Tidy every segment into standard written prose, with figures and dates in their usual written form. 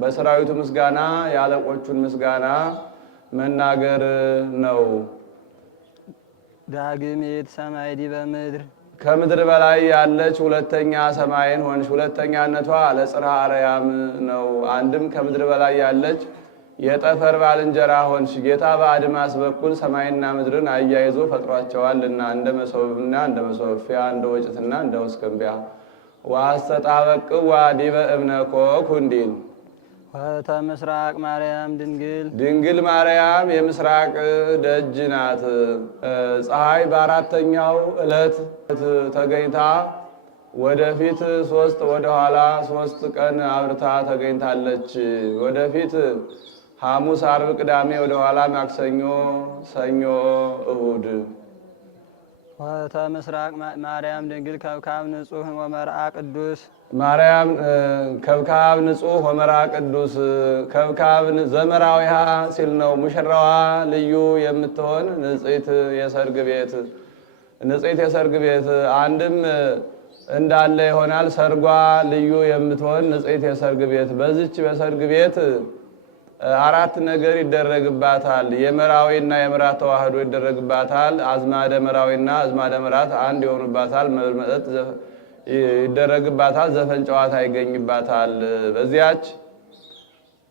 በሰራዊቱ ምስጋና የአለቆቹን ምስጋና መናገር ነው። ዳግሚት ሰማይ ዲበ ምድር ከምድር በላይ ያለች ሁለተኛ ሰማይን ሆንሽ። ሁለተኛነቷ ለጽርሐ አርያም ነው። አንድም ከምድር በላይ ያለች የጠፈር ባልንጀራ ሆንሽ። ጌታ በአድማስ በኩል ሰማይና ምድርን አያይዞ ፈጥሯቸዋልና እንደ መሶብና እንደ መሶፊያ እንደ ወጭትና እንደ ወስከንቢያ ዋስተጣበቅዋ ዲበ እብነ ኮኩ እንዲል ወተ ምስራቅ ማርያም ድንግል ማርያም የምስራቅ ደጅ ናት። ፀሐይ በአራተኛው ዕለት ተገኝታ ወደፊት ሶስት ወደኋላ 3 ቀን አብርታ ተገኝታለች። ወደፊት ሐሙስ፣ ዓርብ፣ ቅዳሜ ወደኋላ ማክሰኞ፣ ሰኞ፣ እሁድ። ወተ ምስራቅ ማርያም ድንግል ከብካብ ንጹሕ ወመርአ ቅዱስ ማርያም ከብካብ ንጹሕ ወመርአ ቅዱስ። ከብካብ ዘመራዊሃ ሲል ነው። ሙሽራዋ ልዩ የምትሆን ንጽሕት የሰርግ ቤት አንድም እንዳለ ይሆናል። ሰርጓ ልዩ የምትሆን ንጽሕት የሰርግ ቤት። በዚች በሰርግ ቤት 4 ነገር ይደረግባታል። የመራዊና የምራት ተዋህዶ ይደረግባታል። አዝማደ መራዊና አዝማደ ምራት አንድ ይሆኑባታል። መብል መጠጥ ይደረግባታል። ዘፈን ጨዋታ ይገኝባታል። በዚያች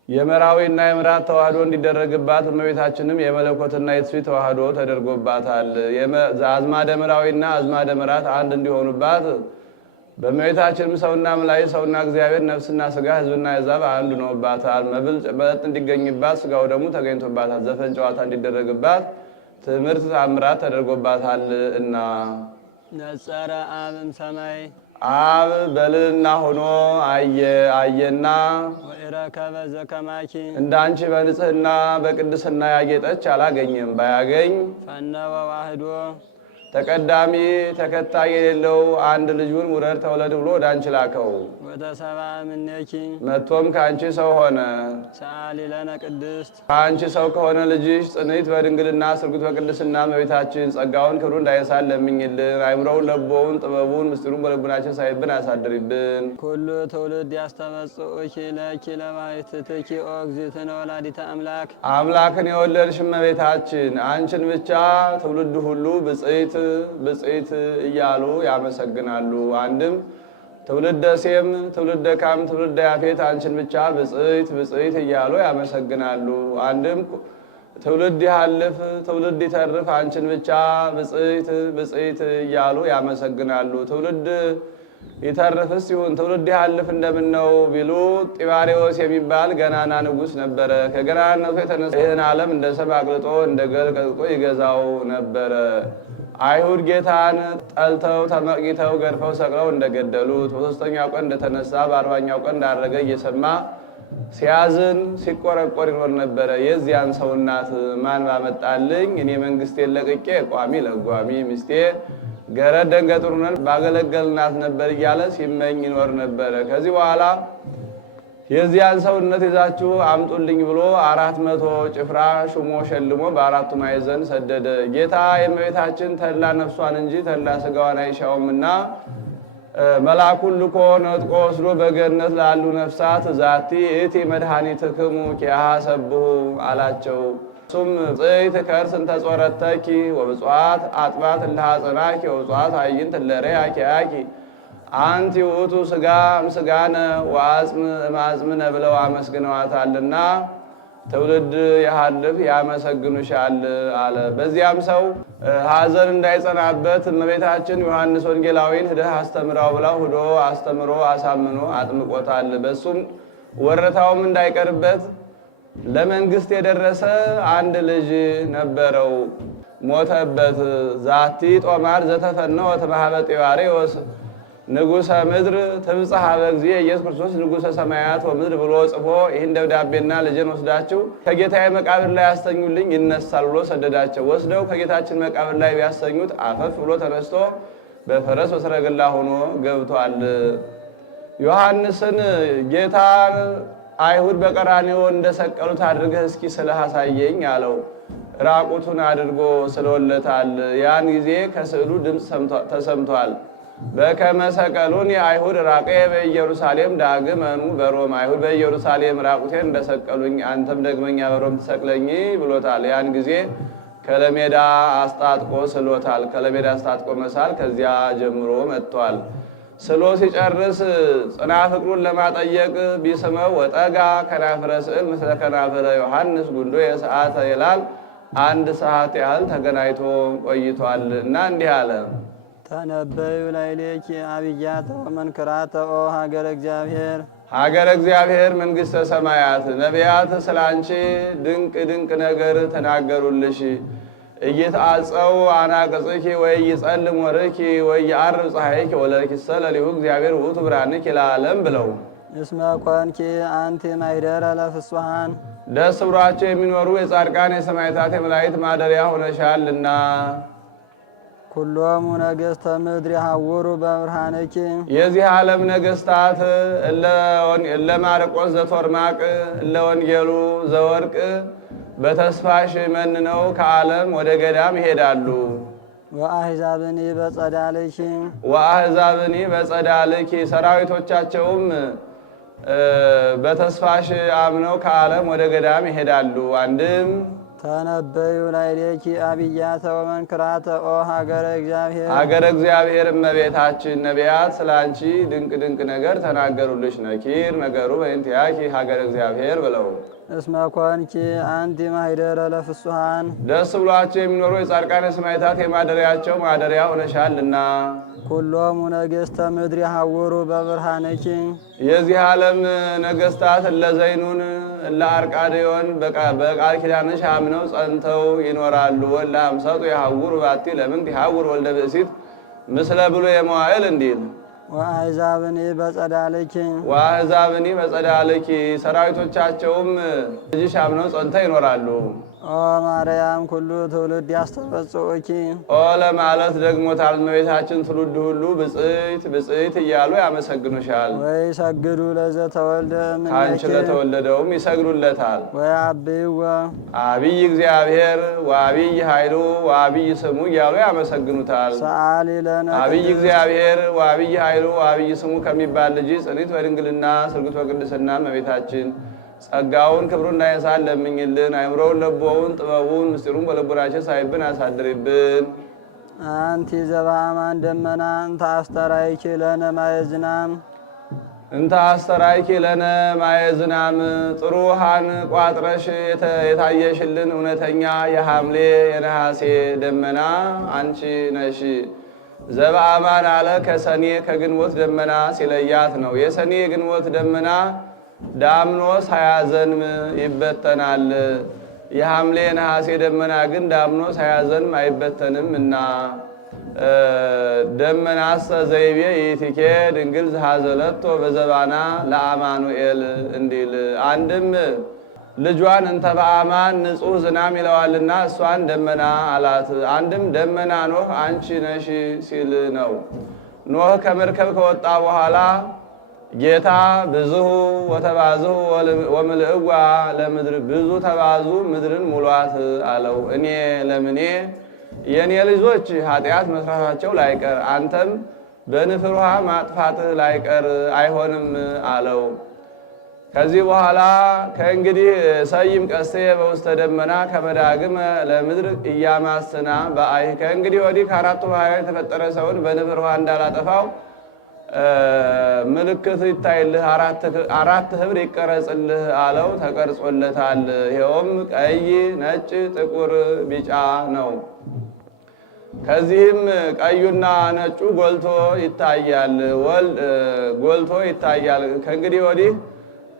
የመራዊና የምራት ተዋህዶ እንዲደረግባት እመቤታችንም የመለኮትና የትስብእት ተዋህዶ ተደርጎባታል። አዝማደ መራዊና አዝማደ ምራት አንድ እንዲሆኑባት በእመቤታችንም ሰውና መላእክት ሰውና እግዚአብሔር ነፍስና ስጋ ሕዝብና አሕዛብ አንድ ሆነውባታል። መብል መጠጥ እንዲገኝባት ስጋው ደግሞ ተገኝቶባታል። ዘፈን ጨዋታ እንዲደረግባት ትምህርት ተአምራት ተደርጎባታል እና ነጸረ አብም ሰማይ አብ በልልና ሆኖ አየና ወኢረከበ ዘከማኪ እንዳንቺ በንጽህና በቅድስና ያጌጠች አላገኘም። ባያገኝ ፈነወ ዋህዶ ተቀዳሚ ተከታይ የሌለው አንድ ልጁን ውረድ ተወለድ ብሎ ወደ አንቺ ላከው። ወተሰብአ እምኔኪ መጥቶም ከአንቺ ሰው ሆነ። ሰአሊ ለነ ቅድስት ከአንቺ ሰው ከሆነ ልጅሽ ጽንዕት በድንግልና ስርጉት በቅድስና እመቤታችን ጸጋውን ክብሩን እንዳይሳል ለምኝልን። አይምሮውን ለቦውን ጥበቡን ምስጢሩን በልቡናችን ሳይብን አሳድሪብን። ኩሉ ትውልድ ያስተበጽኡኪ ለኪ ለባሕቲትኪ ኦ እግዝእትነ ወላዲተ አምላክ አምላክን የወለድሽ እመቤታችን አንቺን ብቻ ትውልድ ሁሉ ብጽዕት እያሉ ያመሰግናሉ። አንድም ትውልደ ሴም፣ ትውልደ ካም፣ ትውልደ ያፌት አንቺን ብቻ ብጽዕት እያሉ ያመሰግናሉ። አንድም ትውልድ ይሃልፍ ትውልድ ይተርፍ አንቺን ብቻ ብጽዕት እያሉ ያመሰግናሉ። ትውልድ ይተርፍስ ይሁን ትውልድ ይሃልፍ እንደምን ነው ቢሉ ጢባሪዎስ የሚባል ገናና ንጉሥ ነበረ። ከገናናነቱ የተነሳ ይህን ዓለም እንደ ሰም አቅልጦ እንደ ገል ቀጥቅጦ ይገዛው ነበረ። አይሁድ ጌታን ጠልተው ተመቅኝተው ገርፈው ሰቅለው እንደገደሉት በ3ኛው ቀን እንደተነሳ በ40ኛው ቀን እንዳረገ እየሰማ ሲያዝን ሲቆረቆር ይኖር ነበረ። የዚያን ሰው እናት ማን ባመጣልኝ እኔ መንግስቴን ለቅቄ ቋሚ ለጓሚ ሚስቴ ገረድ ደንገጥሩነን ባገለገልናት ነበር እያለ ሲመኝ ይኖር ነበረ። ከዚህ በኋላ የዚያን ሰውነት ይዛችሁ አምጡልኝ ብሎ 400 ጭፍራ ሹሞ ሸልሞ በአራቱ ማዕዘን ሰደደ። ጌታ የእመቤታችን ተድላ ነፍሷን እንጂ ተድላ ስጋዋን አይሻውምና መልአኩን ልኮ ነጥቆ ወስዶ በገነት ላሉ ነፍሳት ዛቲ እቲ መድኃኒትክሙ ኪያሃ ሰብሑ አላቸው። እሱም ጽይት ከርስን ተጾረተኪ ወብፅዋት አጥባት እልሃጽናኪ ወብፅዋት አይንት እለሬያ ኪያኪ አንቲ ውእቱ ስጋ እምስጋነ ወአጽም እምአጽምነ ብለው አመስግነዋታልና ትውልድ ያሃልፍ ያመሰግኑሻል አለ። በዚያም ሰው ሐዘን እንዳይጸናበት እመቤታችን ዮሐንስ ወንጌላዊን ሂደህ አስተምራው ብላው ሂዶ አስተምሮ አሳምኖ አጥምቆታል። በሱም ወረታውም እንዳይቀርበት ለመንግስት የደረሰ አንድ ልጅ ነበረው፣ ሞተበት። ዛቲ ጦማር ዘተፈነወ ተማኀበ ጢባርዮስ ንጉሠ ምድር ትብጽሕ በእግዚእ ኢየሱስ ክርስቶስ ንጉሠ ሰማያት ወምድር ብሎ ጽፎ ይህን ደብዳቤና ልጅን ወስዳችሁ ከጌታዬ መቃብር ላይ ያስተኙልኝ ይነሳል ብሎ ሰደዳቸው። ወስደው ከጌታችን መቃብር ላይ ቢያስተኙት አፈፍ ብሎ ተነስቶ በፈረስ በሰረገላ ሆኖ ገብቷል። ዮሐንስን ጌታ አይሁድ በቀራንዮ እንደሰቀሉት አድርገህ እስኪ ስዕልህ አሳየኝ አለው። ራቁቱን አድርጎ ስለወለታል። ያን ጊዜ ከስዕሉ ድምፅ ተሰምቷል። በከመ ሰቀሉኒ አይሁድ ራቄ በኢየሩሳሌም ዳግመኑ በሮም አይሁድ በኢየሩሳሌም ራቁቴን እንደሰቀሉኝ አንተም ደግመኛ በሮም ትሰቅለኝ ብሎታል። ያን ጊዜ ከለሜዳ አስታጥቆ ስሎታል። ከለሜዳ አስታጥቆ መሳል ከዚያ ጀምሮ መጥቷል። ስሎ ሲጨርስ ጽና ፍቅሩን ለማጠየቅ ቢስመው ወጠጋ ከናፍረ ስዕል ምስለ ከናፍረ ዮሐንስ ጉንዶ የሰዓተ ይላል። 1 ሰዓት ያህል ተገናኝቶ ቆይቷል እና እንዲህ አለ። ተነበዩ ላዕሌኪ አብያተ ወመንክራተ ኦ ሀገረ እግዚአብሔር ሀገረ እግዚአብሔር መንግሥተ ሰማያት ነቢያት ስላንቺ ድንቅ ድንቅ ነገር ተናገሩልሽ። እይትአጸው አናቅጽኪ ወይ ይጸልም ወርኪ ወይ ይዓርብ ፀሐይኪ ወለኪሰ ለሊሁ እግዚአብሔር ውእቱ ብርሃንኪ ለዓለም ብለው እስመ ኮንኪ አንቲ ማኅደረ ለፍጹሐን ደስ ብሏቸው የሚኖሩ የጻድቃን የሰማዕታት የመላእክት ማደሪያ ሆነሻልና። ኩሎሙ ነገሥተ ምድር ይሐውሩ በብርሃንኪ የዚህ ዓለም ነገሥታት እለ ማርቆስ ዘቶርማቅ እለ ወንጌሉ ዘወርቅ በተስፋሽ መንነው ከዓለም ወደ ገዳም ይሄዳሉ። ወአሕዛብኒ በጸዳልኪ ወአሕዛብኒ በጸዳልኪ ሰራዊቶቻቸውም በተስፋሽ አምነው ከዓለም ወደ ገዳም ይሄዳሉ። አንድም ተነበዩ ላዕሌኪ አብያተ ወመንክራተ ኦ ሀገረ እግዚአብሔር ሀገረ እግዚአብሔር እመቤታችን ነቢያት ስላንቺ ድንቅ ድንቅ ነገር ተናገሩልሽ። ነኪር ነገሩ በእንቲአኪ ሀገረ እግዚአብሔር ብለው እስመ ኮንኪ አንቲ ማኅደረ ለፍጹሐን ደስ ብሏቸው የሚኖሩ የጻድቃን የሰማዕታት የማደሪያቸው ማደሪያ ሆነሻልና። ኩሎሙ ነገሥተ ምድር ይሐውሩ በብርሃንኪ የዚህ ዓለም ነገሥታት እለ ዘይኑን እለ አርቃድዮን በቃል ኪዳንሽ አምነው ጸንተው ይኖራሉ። ወለ አምሰጡ የሐውሩ ባቲ ለምንት ይሐውር ወልደ ብእሲት ምስለ ብሎ የመዋዕል እንዲል ወአሕዛብኒ በጸዳልኪ ወአሕዛብኒ በጸዳልኪ ሰራዊቶቻቸውም ልጅሽ አምነው ጸንተው ይኖራሉ። ኦ ማርያም ኩሉ ትውልድ ያስተበጽኡኪ ኦ ለማለት ደግሞታል። እመቤታችን ትውልድ ሁሉ ብፅዕት ብፅዕት እያሉ ያመሰግኑሻል። ወይ ሰግዱ ለዘተወልደ ከአንቺ ለተወለደውም ይሰግዱለታል። ወይ አብይወ አብይ እግዚአብሔር ወአብይ ኃይሉ ወአብይ ስሙ እያሉ ያመሰግኑታል። ሰአሊ ለነ አብይ እግዚአብሔር ወአብይ ኃይሉ ወአብይ ስሙ ከሚባል ልጅ ጽኒት በድንግልና ስርጉት በቅድስና እመቤታችን ጸጋውን ክብሩን እንዳይነሳን ለምኝልን። አእምሮውን ለቦውን ጥበቡን ምስጢሩን በልቡናችን ሳይብን አሳድሪብን። አንቲ ዘበአማን ደመና እንተ አስተራይኪ ለነ ማየ ዝናም እንተ አስተራይኪ ለነ ማየ ዝናም ጥሩ ውሃን ቋጥረሽ የታየሽልን እውነተኛ የሐምሌ የነሐሴ ደመና አንቺ ነሽ። ዘበአማን አለ ከሰኔ ከግንቦት ደመና ሲለያት ነው። የሰኔ የግንቦት ደመና ዳምኖስ ሳያዘንም ይበተናል። የሐምሌ ነሐሴ ደመና ግን ዳምኖስ ሳያዘንም አይበተንም እና ደመናሰ ዘይቤ ይእቲኬ ድንግል ዘሐዘለቶ በዘባና ለአማኑኤል እንዲል አንድም ልጇን እንተ በአማን ንጹሕ ዝናም ይለዋልና እሷን ደመና አላት። አንድም ደመና ኖህ አንቺ ነሽ ሲል ነው። ኖህ ከመርከብ ከወጣ በኋላ ጌታ ብዙሁ ወተባዝሁ ወምልእዋ ለምድር ብዙ ተባዙ ምድርን ሙሏት አለው። እኔ ለምኔ የእኔ ልጆች ኃጢአት መስራታቸው ላይቀር አንተም በንፍር ውሃ ማጥፋትህ ላይቀር አይሆንም አለው። ከዚህ በኋላ ከእንግዲህ ሰይም ቀስቴ በውስተ ደመና ከመዳግመ ለምድር እያማስና በአይ ከእንግዲህ ወዲህ ከአራቱ ባሕርያት የተፈጠረ ሰውን በንፍር ውሃ እንዳላጠፋው ምልክት ይታይልህ፣ 4 ህብር ይቀረጽልህ አለው። ተቀርጾለታል። ይኸውም ቀይ፣ ነጭ፣ ጥቁር፣ ቢጫ ነው። ከዚህም ቀዩና ነጩ ጎልቶ ይታያል። ጎልቶ ይታያል። ከእንግዲህ ወዲህ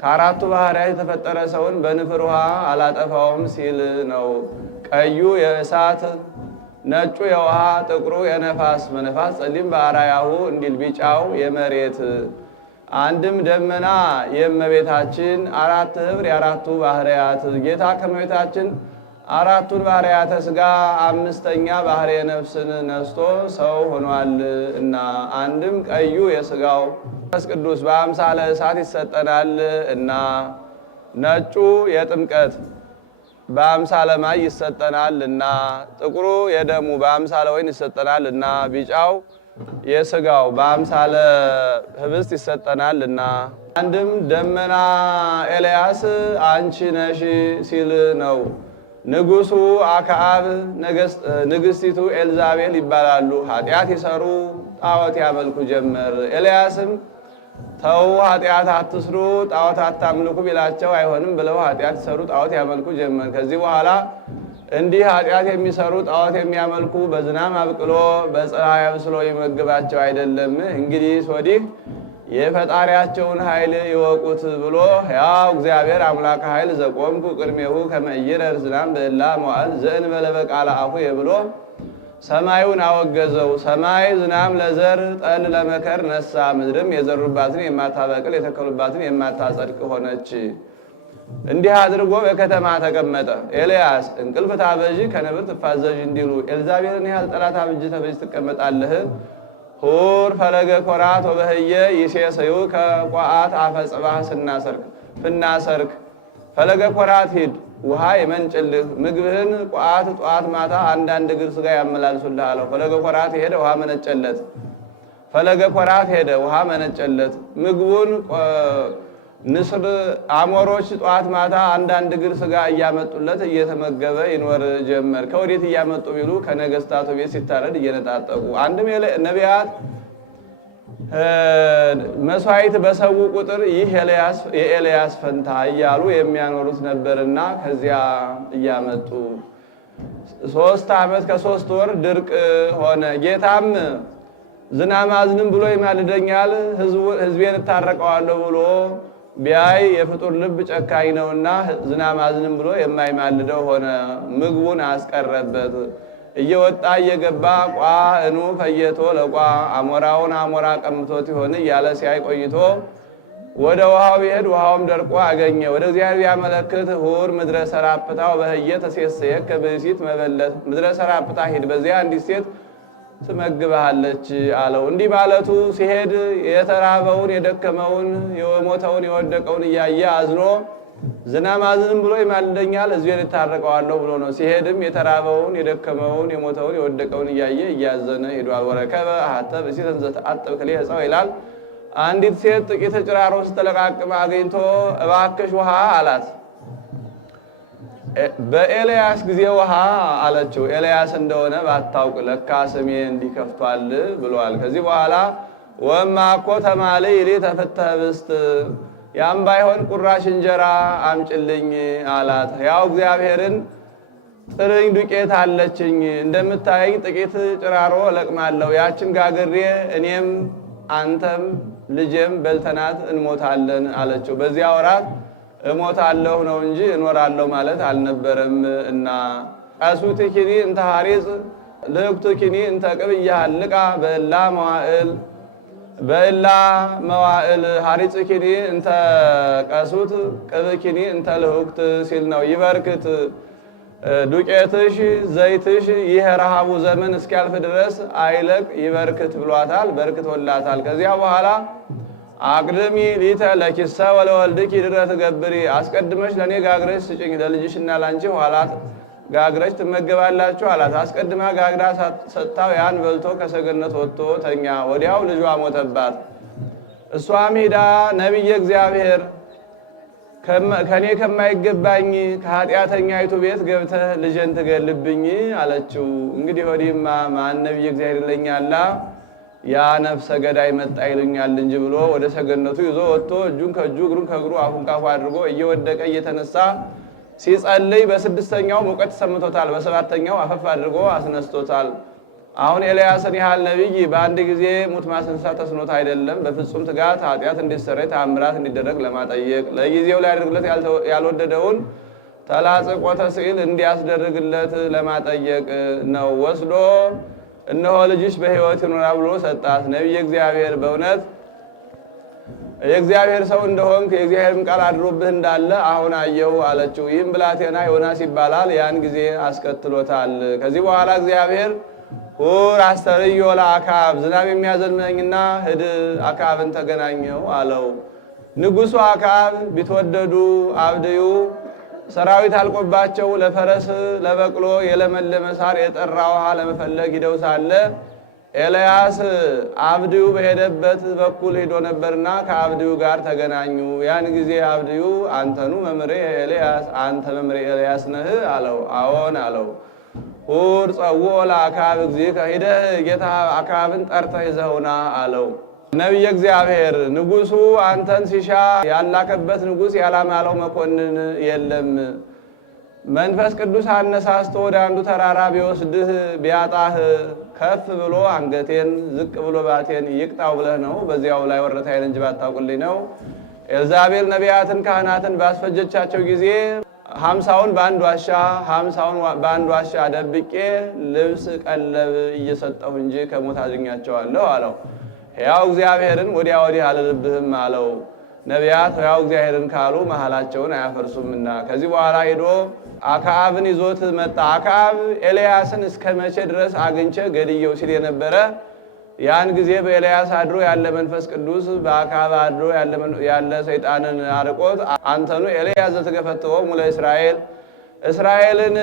ከአራቱ ባሕርያት የተፈጠረ ሰውን በንፍር ውሃ አላጠፋውም ሲል ነው። ቀዩ የእሳት ነጩ የውሃ ጥቁሩ የነፋስ በነፋስ ጸሊም በአራያሁ እንዲል ቢጫው የመሬት አንድም ደመና የእመቤታችን 4 ህብር የአራቱ ባሕርያት ጌታ ከእመቤታችን 4ቱን ባሕርያተ ሥጋ 5ኛ ባሕርየ ነፍስን ነስቶ ሰው ሆኗል እና አንድም ቀዩ የሥጋው መንፈስ ቅዱስ በአምሳለ እሳት ይሰጠናል እና ነጩ የጥምቀት በአምሳለ ማይ ይሰጠናል እና ጥቁሩ የደሙ በአምሳለ ወይን ይሰጠናል እና ቢጫው የሥጋው በአምሳለ ህብስት ይሰጠናልና። አንድም ደመና ኤልያስ አንቺ ነሽ ሲል ነው። ንጉሡ አክዓብ ንግሥቲቱ ኤልዛቤል ይባላሉ። ኃጢአት ይሰሩ ጣዖት ያመልኩ ጀመር። ኤልያስም ተው ኃጢአት አትስሩ ጣዖት አታምልኩ ቢላቸው አይሆንም ብለው ኃጢአት ይሰሩ ጣዖት ያመልኩ ጀመር። ከዚህ በኋላ እንዲህ ኃጢአት የሚሰሩ ጣዖት የሚያመልኩ በዝናብ አብቅሎ በፀሐይ አብስሎ ይመግባቸው አይደለም? እንግዲህ ወዲህ የፈጣሪያቸውን ኃይል ይወቁት ብሎ ያው እግዚአብሔር አምላከ ኃይል ዘቆምኩ ቅድሜሁ ከመ ይረር ዝናም በእላ መዋዕል ዘእንበለ በቃለ አፉየ ብሎ ሰማዩን አወገዘው። ሰማይ ዝናም ለዘር ጠል ለመከር ነሳ፣ ምድርም የዘሩባትን የማታበቅል የተከሉባትን የማታጸድቅ ሆነች። እንዲህ አድርጎ በከተማ ተቀመጠ። ኤልያስ እንቅልፍ ታበዥ ከነብር ትፋዘዥ እንዲሉ ኤልዛቤልን ያህል ጠላት አብጅ ተበጅ ትቀመጣለህ? ሁር ፈለገ ኮራት ወበህየ ይሴሰዩ ከቋአት አፈጽባህ ፍናሰርክ ፈለገ ኮራት ሂድ ውሃ የመንጭልህ ምግብህን ቋአት ጧት ማታ አንዳንድ እግር ስጋ ያመላልሱልህ አለው። ፈለገ ኮራት ሄደ ውሃ መነጨለት። ፈለገ ኮራት ሄደ ውሃ መነጨለት። ምግቡን ንስር አሞሮች ጧት ማታ አንዳንድ እግር ስጋ እያመጡለት እየተመገበ ይኖር ጀመር። ከወዴት እያመጡ ቢሉ ከነገስታቱ ቤት ሲታረድ እየነጣጠቁ። አንድም ነቢያት መስዋዕት በሰው ቁጥር ይህ የኤልያስ ፈንታ እያሉ የሚያኖሩት ነበርና ከዚያ እያመጡ 3 ዓመት ከ3 ወር ድርቅ ሆነ። ጌታም ዝናብ አዝንም ብሎ ይማልደኛል ሕዝቤን እታረቀዋለሁ ብሎ ቢያይ የፍጡር ልብ ጨካኝ ነውና ዝናብ አዝንም ብሎ የማይማልደው ሆነ። ምግቡን አስቀረበት። እየወጣ እየገባ ቋ እኑ ፈየቶ ለቋ አሞራውን አሞራ ቀምቶት ይሆን እያለ ሲያይ ቆይቶ ወደ ውሃው ቢሄድ ውሃውም ደርቆ አገኘ። ወደ እግዚአብሔር ያመለክት ሁር ምድረ ሰራፕታው በህየ ተሴሰየከ ብእሲት መበለት ምድረ ሰራፕታ ሂድ በዚያ አንዲት ሴት ትመግብሃለች አለው። እንዲህ ማለቱ ሲሄድ የተራበውን የደከመውን የሞተውን የወደቀውን እያየ አዝኖ ዝናብ አዝንም ብሎ ይማልደኛል ሕዝቤን እታረቀዋለሁ ብሎ ነው። ሲሄድም የተራበውን የደከመውን የሞተውን የወደቀውን እያየ እያዘነ ሄዷል። ወረከበ አሐተ ብእሲተ ዘተአጥብ ክልኤ ዕፀው ይላል። አንዲት ሴት ጥቂት ጭራሮ ስትለቃቅም አግኝቶ እባክሽ ውሃ አላት። በኤልያስ ጊዜ ውሃ አለችው። ኤልያስ እንደሆነ ባታውቅ ለካ ስሜ እንዲከፍቷል ብሏል። ከዚህ በኋላ ወማኮ ተማልይ ይሊ ተፈተህ ህብስት ያም ባይሆን ቁራሽ እንጀራ አምጭልኝ አላት። ያው እግዚአብሔርን ጥርኝ ዱቄት አለችኝ እንደምታየኝ ጥቂት ጭራሮ እለቅማለሁ፣ ያችን ጋግሬ እኔም አንተም ልጄም በልተናት እንሞታለን አለችው። በዚያ ወራት እሞታለሁ ነው እንጂ እኖራለሁ ማለት አልነበረም። እና ቀሱትኪኒ እንተ ሐሪጽ ልህኩትኪኒ እንተ ቅብየ ሀልቃ በእላ መዋዕል ሐሪጽኪኒ እንተ ቀሱት ቅብኪኒ እንተ ልህኩት ሲል ነው። ይበርክት ዱቄትሽ ዘይትሽ ይህ ረሃቡ ዘመን እስኪያልፍ ድረስ አይለቅ ይበርክት ብሏታል። በርክቶላታል። ከዚያ በኋላ አቅድሚ ሊተ ለኪሰ ወለወልድኪ ድረ ትገብሪ አስቀድመሽ ለእኔ ጋግረሽ ስጭኝ ለልጅሽና ላንቺ ኋላ ጋግረሽ ትመገባላችሁ አላት። አስቀድማ ጋግራ ሰጥታው ያን በልቶ ከሰገነት ወጥቶ ተኛ። ወዲያው ልጇ ሞተባት። እሷም ሂዳ ነቢየ እግዚአብሔር ከኔ ከማይገባኝ ከኃጢአተኛይቱ ቤት ገብተህ ልጄን ትገልብኝ አለችው። እንግዲህ ወዲህማ ማን ነቢየ እግዚአብሔር ይለኛላ ያ ነፍሰ ገዳይ መጣ ይሉኛል እንጂ ብሎ ወደ ሰገነቱ ይዞ ወጥቶ እጁን ከእጁ እግሩን ከእግሩ አፉን ካፉ አድርጎ እየወደቀ እየተነሳ ሲጸልይ በ6ኛው ሙቀት ሰምቶታል፣ በ7ኛው አፈፍ አድርጎ አስነስቶታል። አሁን ኤልያስን ያህል ነቢይ በአንድ ጊዜ ሙት ማስነሳት ተስኖት አይደለም። በፍጹም ትጋት ኃጢአት እንዲሰረይ ተአምራት እንዲደረግ ለማጠየቅ ለጊዜው ሊያደርግለት ያልወደደውን ተላጽቆተ ስዕል እንዲያስደርግለት ለማጠየቅ ነው። ወስዶ እነሆ ልጅሽ በሕይወት ይኖራል ብሎ ሰጣት። ነቢየ እግዚአብሔር በእውነት የእግዚአብሔር ሰው እንደሆንክ የእግዚአብሔርም ቃል አድሮብህ እንዳለ አሁን አየሁ አለችው። ይህም ብላቴና ዮናስ ይባላል። ያን ጊዜ አስከትሎታል። ከዚህ በኋላ እግዚአብሔር ሁር አስተርዮ ለአክዓብ ዝናብ የሚያዘንመኝና ሂድ አክዓብን ተገናኘው አለው። ንጉሡ አክዓብ ቢትወደዱ አብድዩ ሰራዊት አልቆባቸው ለፈረስ ለበቅሎ የለመለመ ሳር የጠራ ውሃ ለመፈለግ ሂደው ሳለ ኤልያስ አብድዩ በሄደበት በኩል ሄዶ ነበርና ከአብድዩ ጋር ተገናኙ። ያን ጊዜ አብድዩ አንተኑ መምሬ ኤልያስ፣ አንተ መምሬ ኤልያስ ነህ አለው። አዎን አለው። ሁር ጸውዖ ለአክዓብ እግዚእከ፣ ሂደህ ጌታ አክዓብን ጠርተህ ይዘውና አለው። ነቢየ እግዚአብሔር ንጉሡ አንተን ሲሻ ያላከበት ንጉሥ ያላማለው መኮንን የለም። መንፈስ ቅዱስ አነሳስቶ ወደ አንዱ ተራራ ቢወስድህ ቢያጣህ ከፍ ብሎ አንገቴን ዝቅ ብሎ ባቴን ይቅጣው ብለህ ነው። በዚያው ላይ ወረታዬን እንጂ ባታውቁልኝ ነው። ኤልዛቤል ነቢያትን ካህናትን ባስፈጀቻቸው ጊዜ 50ውን በአንድ ዋሻ 50ውን በአንድ ዋሻ ደብቄ ልብስ ቀለብ እየሰጠሁ እንጂ ከሞት አድኛቸዋለሁ አለው። ሕያው እግዚአብሔርን ወዲያ ወዲህ አልልብህም አለው። ነቢያት ሕያው እግዚአብሔርን ካሉ መሃላቸውን አያፈርሱምና። ከዚህ በኋላ ሄዶ አክዓብን ይዞት መጣ። አክዓብ ኤልያስን እስከ መቼ ድረስ አግኝቼ ገድየው ሲል የነበረ ያን ጊዜ በኤልያስ አድሮ ያለ መንፈስ ቅዱስ በአክዓብ አድሮ ያለ ሰይጣንን አርቆት አንተኑ ኤልያስ ዘትገፈትዎሙ ለእስራኤል፣ እስራኤልን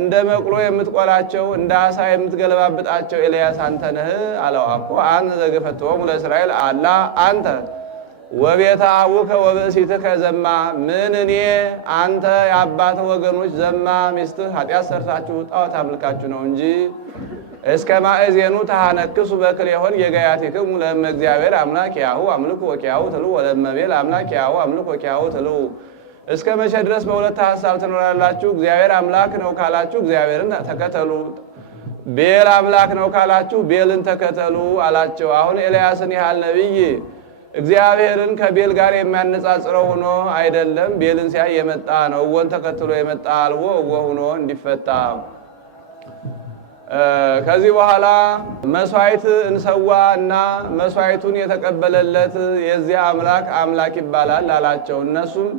እንደ መቅሎ የምትቆላቸው እንደ ዓሣ የምትገለባብጣቸው ኤልያስ አንተ ነህ አለው። አኮ አንተ ዘገፈትዎሙ ለእስራኤል አላ አንተ ወቤተ አቡከ ወብእሲትከ ዘማ፣ ምን እኔ አንተ የአባትህ ወገኖች ዘማ ሚስትህ ኃጢአት ሰርታችሁ ጣዖት አምልካችሁ ነው እንጂ እስከ ማእዜኑ ተሃነክሱ በክልኤሆን የጋያቲክሙ ለእመ እግዚአብሔር አምላክ ያሁ አምልኩ ወኪያሁ ትሉ ወለእመ ቤል አምላክ ያሁ አምልኩ ወኪያሁ ትሉ። እስከ መቼ ድረስ በሁለት ሐሳብ ትኖራላችሁ? እግዚአብሔር አምላክ ነው ካላችሁ እግዚአብሔርን ተከተሉ፣ ቤል አምላክ ነው ካላችሁ ቤልን ተከተሉ አላቸው። አሁን ኤልያስን ያህል ነቢይ እግዚአብሔርን ከቤል ጋር የሚያነጻጽረው ሆኖ አይደለም። ቤልን ሲያይ የመጣ ነው። እወን ተከትሎ የመጣ አልቦ እወ ሆኖ እንዲፈታ። ከዚህ በኋላ መስዋዕት እንሰዋ እና መስዋዕቱን የተቀበለለት የዚያ አምላክ አምላክ ይባላል አላቸው። እነሱም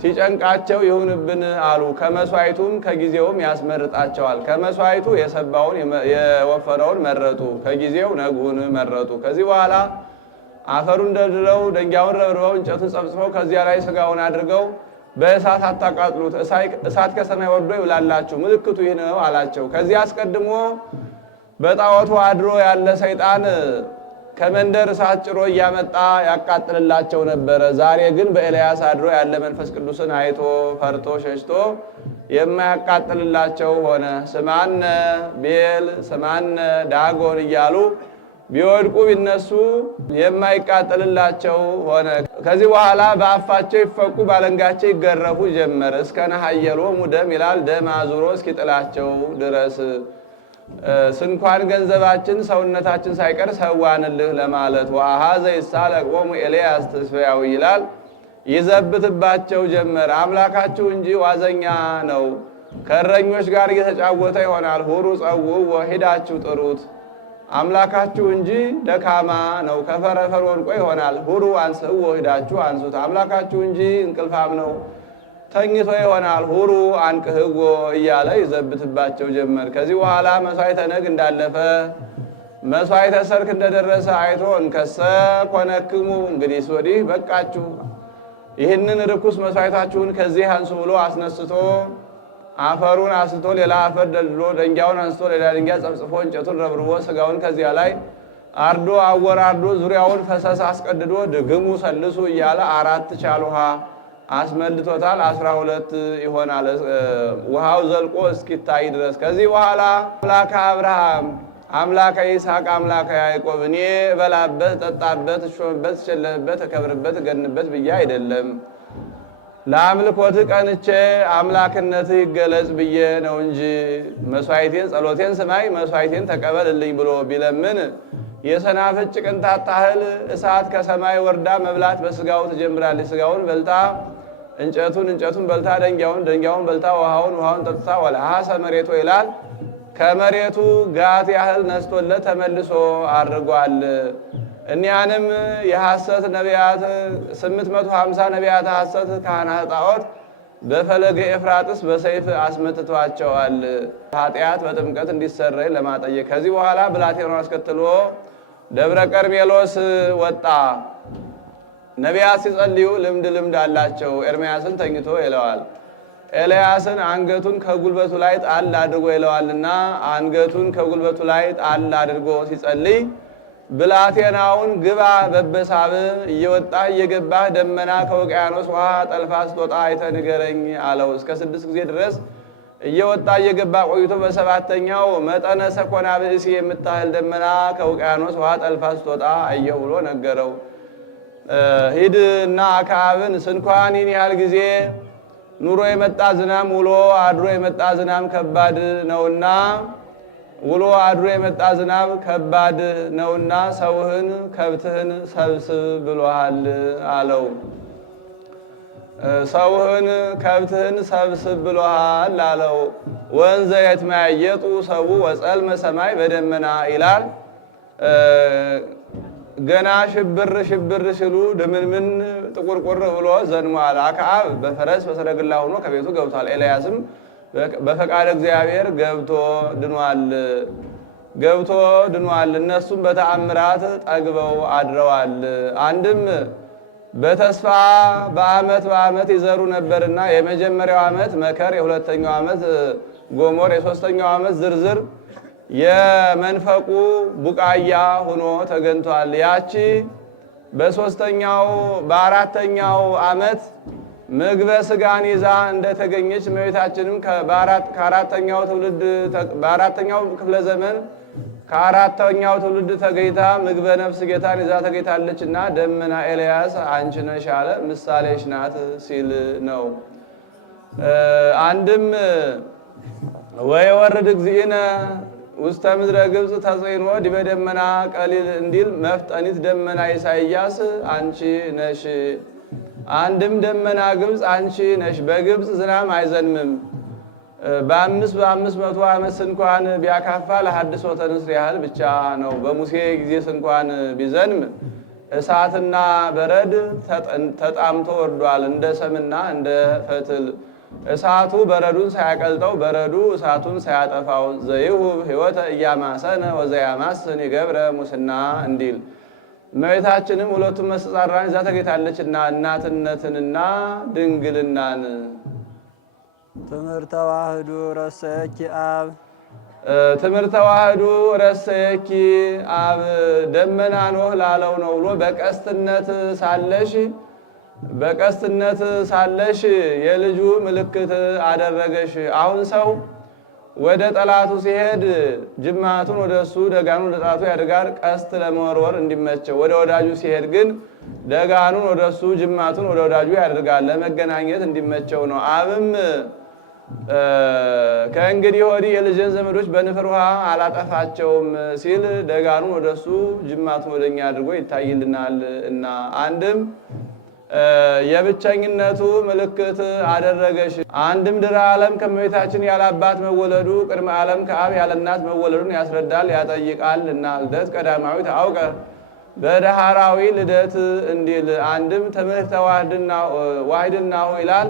ሲጨንቃቸው ይሁንብን አሉ። ከመስዋዕቱም ከጊዜውም ያስመርጣቸዋል። ከመስዋዕቱ የሰባውን የወፈረውን መረጡ፣ ከጊዜው ነጉን መረጡ። ከዚህ በኋላ አፈሩን ደልድለው ደንጊያውን ረብርበው እንጨቱን ጸብጽበው ከዚያ ላይ ስጋውን አድርገው በእሳት አታቃጥሉት፣ እሳት ከሰማይ ወርዶ ይብላላችሁ፣ ምልክቱ ይህ ነው አላቸው። ከዚህ አስቀድሞ በጣዖቱ አድሮ ያለ ሰይጣን ከመንደር እሳት ጭሮ እያመጣ ያቃጥልላቸው ነበረ። ዛሬ ግን በኤልያስ አድሮ ያለ መንፈስ ቅዱስን አይቶ ፈርቶ ሸሽቶ የማያቃጥልላቸው ሆነ። ስማነ ቤል ስማነ ዳጎን እያሉ ቢወድቁ ቢነሱ የማይቃጠልላቸው ሆነ። ከዚህ በኋላ በአፋቸው ይፈቁ ባለንጋቸው ይገረፉ ጀመር። እስከ ነሐየሎሙ ደም ይላል፣ ደም አዙሮ እስኪጥላቸው ድረስ ስንኳን ገንዘባችን ሰውነታችን ሳይቀር ሰዋንልህ ለማለት። ወአኀዘ ይሳለቆሙ ኤልያስ ተስፋያዊ ይላል፣ ይዘብትባቸው ጀመር። አምላካችሁ እንጂ ዋዘኛ ነው፣ ከእረኞች ጋር እየተጫወተ ይሆናል። ሁሩ ጸውዑ ሂዳችሁ ጥሩት። አምላካችሁ እንጂ ደካማ ነው፣ ከፈረፈር ወድቆ ይሆናል። ሁሩ አንስእዎ ሂዳችሁ አንሱት። አምላካችሁ እንጂ እንቅልፋም ነው፣ ተኝቶ ይሆናል። ሁሩ አንቅህዎ እያለ ይዘብትባቸው ጀመር። ከዚህ በኋላ መስዋዕተ ነግ እንዳለፈ መስዋዕተ ሰርክ እንደደረሰ አይቶ እንከሰ ኮነክሙ፣ እንግዲህ ወዲህ በቃችሁ፣ ይህንን ርኩስ መስዋዕታችሁን ከዚህ አንሱ ብሎ አስነስቶ አፈሩን አንስቶ ሌላ አፈር ደልድሎ ደንጊያውን አንስቶ ሌላ ድንጋይ ጸብጽፎ እንጨቱን ረብርቦ ስጋውን ከዚያ ላይ አርዶ አወራርዶ ዙሪያውን ፈሰስ አስቀድዶ ድግሙ ሰልሱ እያለ 4 ቻል ውሃ አስመልቶታል። 12 ይሆናል ውሃው ዘልቆ እስኪታይ ድረስ። ከዚህ በኋላ አምላከ አብርሃም አምላከ ይስሐቅ አምላከ ያዕቆብ እኔ እበላበት ጠጣበት እሾምበት እሸለምበት እከብርበት እገንበት ብዬ አይደለም ለአምልኮት ቀንቼ አምላክነትህ ይገለጽ ብዬ ነው እንጂ መስዋዕቴን ጸሎቴን ስማይ መስዋዕቴን ተቀበልልኝ ብሎ ቢለምን የሰናፍጭ ቅንጣት ታህል እሳት ከሰማይ ወርዳ መብላት በስጋው ትጀምራለች። ስጋውን በልታ እንጨቱን በልታ ደንጊያውን በልታ ውሃውን ጠጥታ ወለሐሰ መሬቶ ይላል። ከመሬቱ ጋት ያህል ነስቶለት ተመልሶ አድርጓል። እኒያንም የሐሰት ነቢያት 850 ነቢያት ሐሰት ካህናተ ጣዖት በፈለገ ኤፍራጥስ በሰይፍ አስመትቷቸዋል፣ ኃጢአት በጥምቀት እንዲሰረይ ለማጠየቅ። ከዚህ በኋላ ብላቴናውን አስከትሎ ደብረ ቀርሜሎስ ወጣ። ነቢያት ሲጸልዩ ልምድ አላቸው። ኤርምያስን ተኝቶ ይለዋል። ኤልያስን አንገቱን ከጉልበቱ ላይ ጣል አድርጎ ይለዋልና አንገቱን ከጉልበቱ ላይ ጣል አድርጎ ሲጸልይ ብላቴናውን ግባ በበሳብ እየወጣ እየገባ ደመና ከውቅያኖስ ውሃ ጠልፋ ስትወጣ አይተህ ንገረኝ አለው። እስከ 6 ጊዜ ድረስ እየወጣ እየገባ ቆይቶ በሰባተኛው መጠነ ሰኮና ብእሲ የምታህል ደመና ከውቅያኖስ ውሃ ጠልፋ ስትወጣ አየሁ ብሎ ነገረው። ሂድና አክዓብን ስንኳን ይህን ያህል ጊዜ ኑሮ የመጣ ዝናም ውሎ አድሮ የመጣ ዝናም ከባድ ነውና ውሎ አድሮ የመጣ ዝናብ ከባድ ነውና ሰውህን ከብትህን ሰብስብ ብሎሃል አለው። ሰውህን ከብትህን ሰብስብ ብሎሃል አለው። ወንዘ የትማየጡ ሰው ወጸልመ ሰማይ በደመና ይላል። ገና ሽብር ሽብር ሲሉ ድምንምን ጥቁርቁር ብሎ ዘንሟል። አክዓብ በፈረስ በሰረግላ ሆኖ ከቤቱ ገብቷል። ኤልያስም በፈቃድ እግዚአብሔር ገብቶ ድኗል። እነሱም በተአምራት ጠግበው አድረዋል። አንድም በተስፋ በዓመት ይዘሩ ነበርና የመጀመሪያው ዓመት መከር፣ የሁለተኛው ዓመት ጎሞር፣ የሶስተኛው ዓመት ዝርዝር የመንፈቁ ቡቃያ ሆኖ ተገኝቷል። ያቺ በአራተኛው ዓመት ምግበ ስጋን ይዛ እንደተገኘች እመቤታችንም በአራተኛው ክፍለ ዘመን ከአራተኛው ትውልድ ተገኝታ ምግበ ነፍስ ጌታን ይዛ ተገኝታለች እና ደመና ኤልያስ አንቺ ነሽ አለ። ምሳሌሽ ናት ሲል ነው። አንድም ወየወርድ እግዚእነ ውስተ ምድረ ግብፅ ተጽዕኖ ዲበ ደመና ቀሊል እንዲል መፍጠኒት ደመና ኢሳይያስ አንቺ ነሽ። አንድም ደመና ግብፅ አንቺ ነሽ። በግብፅ ዝናም አይዘንምም። በአምስት መቶ ዓመት ስንኳን ቢያካፋ ለሐድሶተ ንስር ያህል ብቻ ነው። በሙሴ ጊዜ ስንኳን ቢዘንም እሳትና በረድ ተጣምቶ ወርዷል፣ እንደ ሰምና እንደ ፈትል። እሳቱ በረዱን ሳያቀልጠው በረዱ እሳቱን ሳያጠፋው ዘይሁብ ሕይወተ እያማሰነ ወዘያማስን ይገብረ ሙስና እንዲል እመቤታችንም ሁለቱም መስተጻራን ይዛ ተገኝታለችና እናትነትንና ድንግልናን። ትምህርተ ተዋህዶ ረሰየኪ አብ ትምህርተ ተዋህዶ ረሰየኪ አብ ደመና ኖህ ላለው ነው ብሎ በቀስትነት ሳለሽ የልጁ ምልክት አደረገሽ። አሁን ሰው ወደ ጠላቱ ሲሄድ ጅማቱን ወደ እሱ ደጋኑን ወደ ጠላቱ ያደርጋል፣ ቀስት ለመወርወር እንዲመቸው። ወደ ወዳጁ ሲሄድ ግን ደጋኑን ወደ እሱ ጅማቱን ወደ ወዳጁ ያደርጋል፣ ለመገናኘት እንዲመቸው ነው። አብም ከእንግዲህ ወዲህ የልጅን ዘመዶች በንፍር ውሃ አላጠፋቸውም ሲል ደጋኑን ወደ እሱ ጅማቱን ወደኛ አድርጎ ይታይልናል እና አንድም የብቸኝነቱ ምልክት አደረገሽ። አንድም ድረ ዓለም ከእመቤታችን ያለ አባት መወለዱ ቅድመ ዓለም ከአብ ያለ እናት መወለዱን ያስረዳል ያጠይቃል እና ልደት ቀዳማዊት አውቀ በዳህራዊ ልደት እንዲል። አንድም ትምህርተ ዋሕድናሁ ይላል።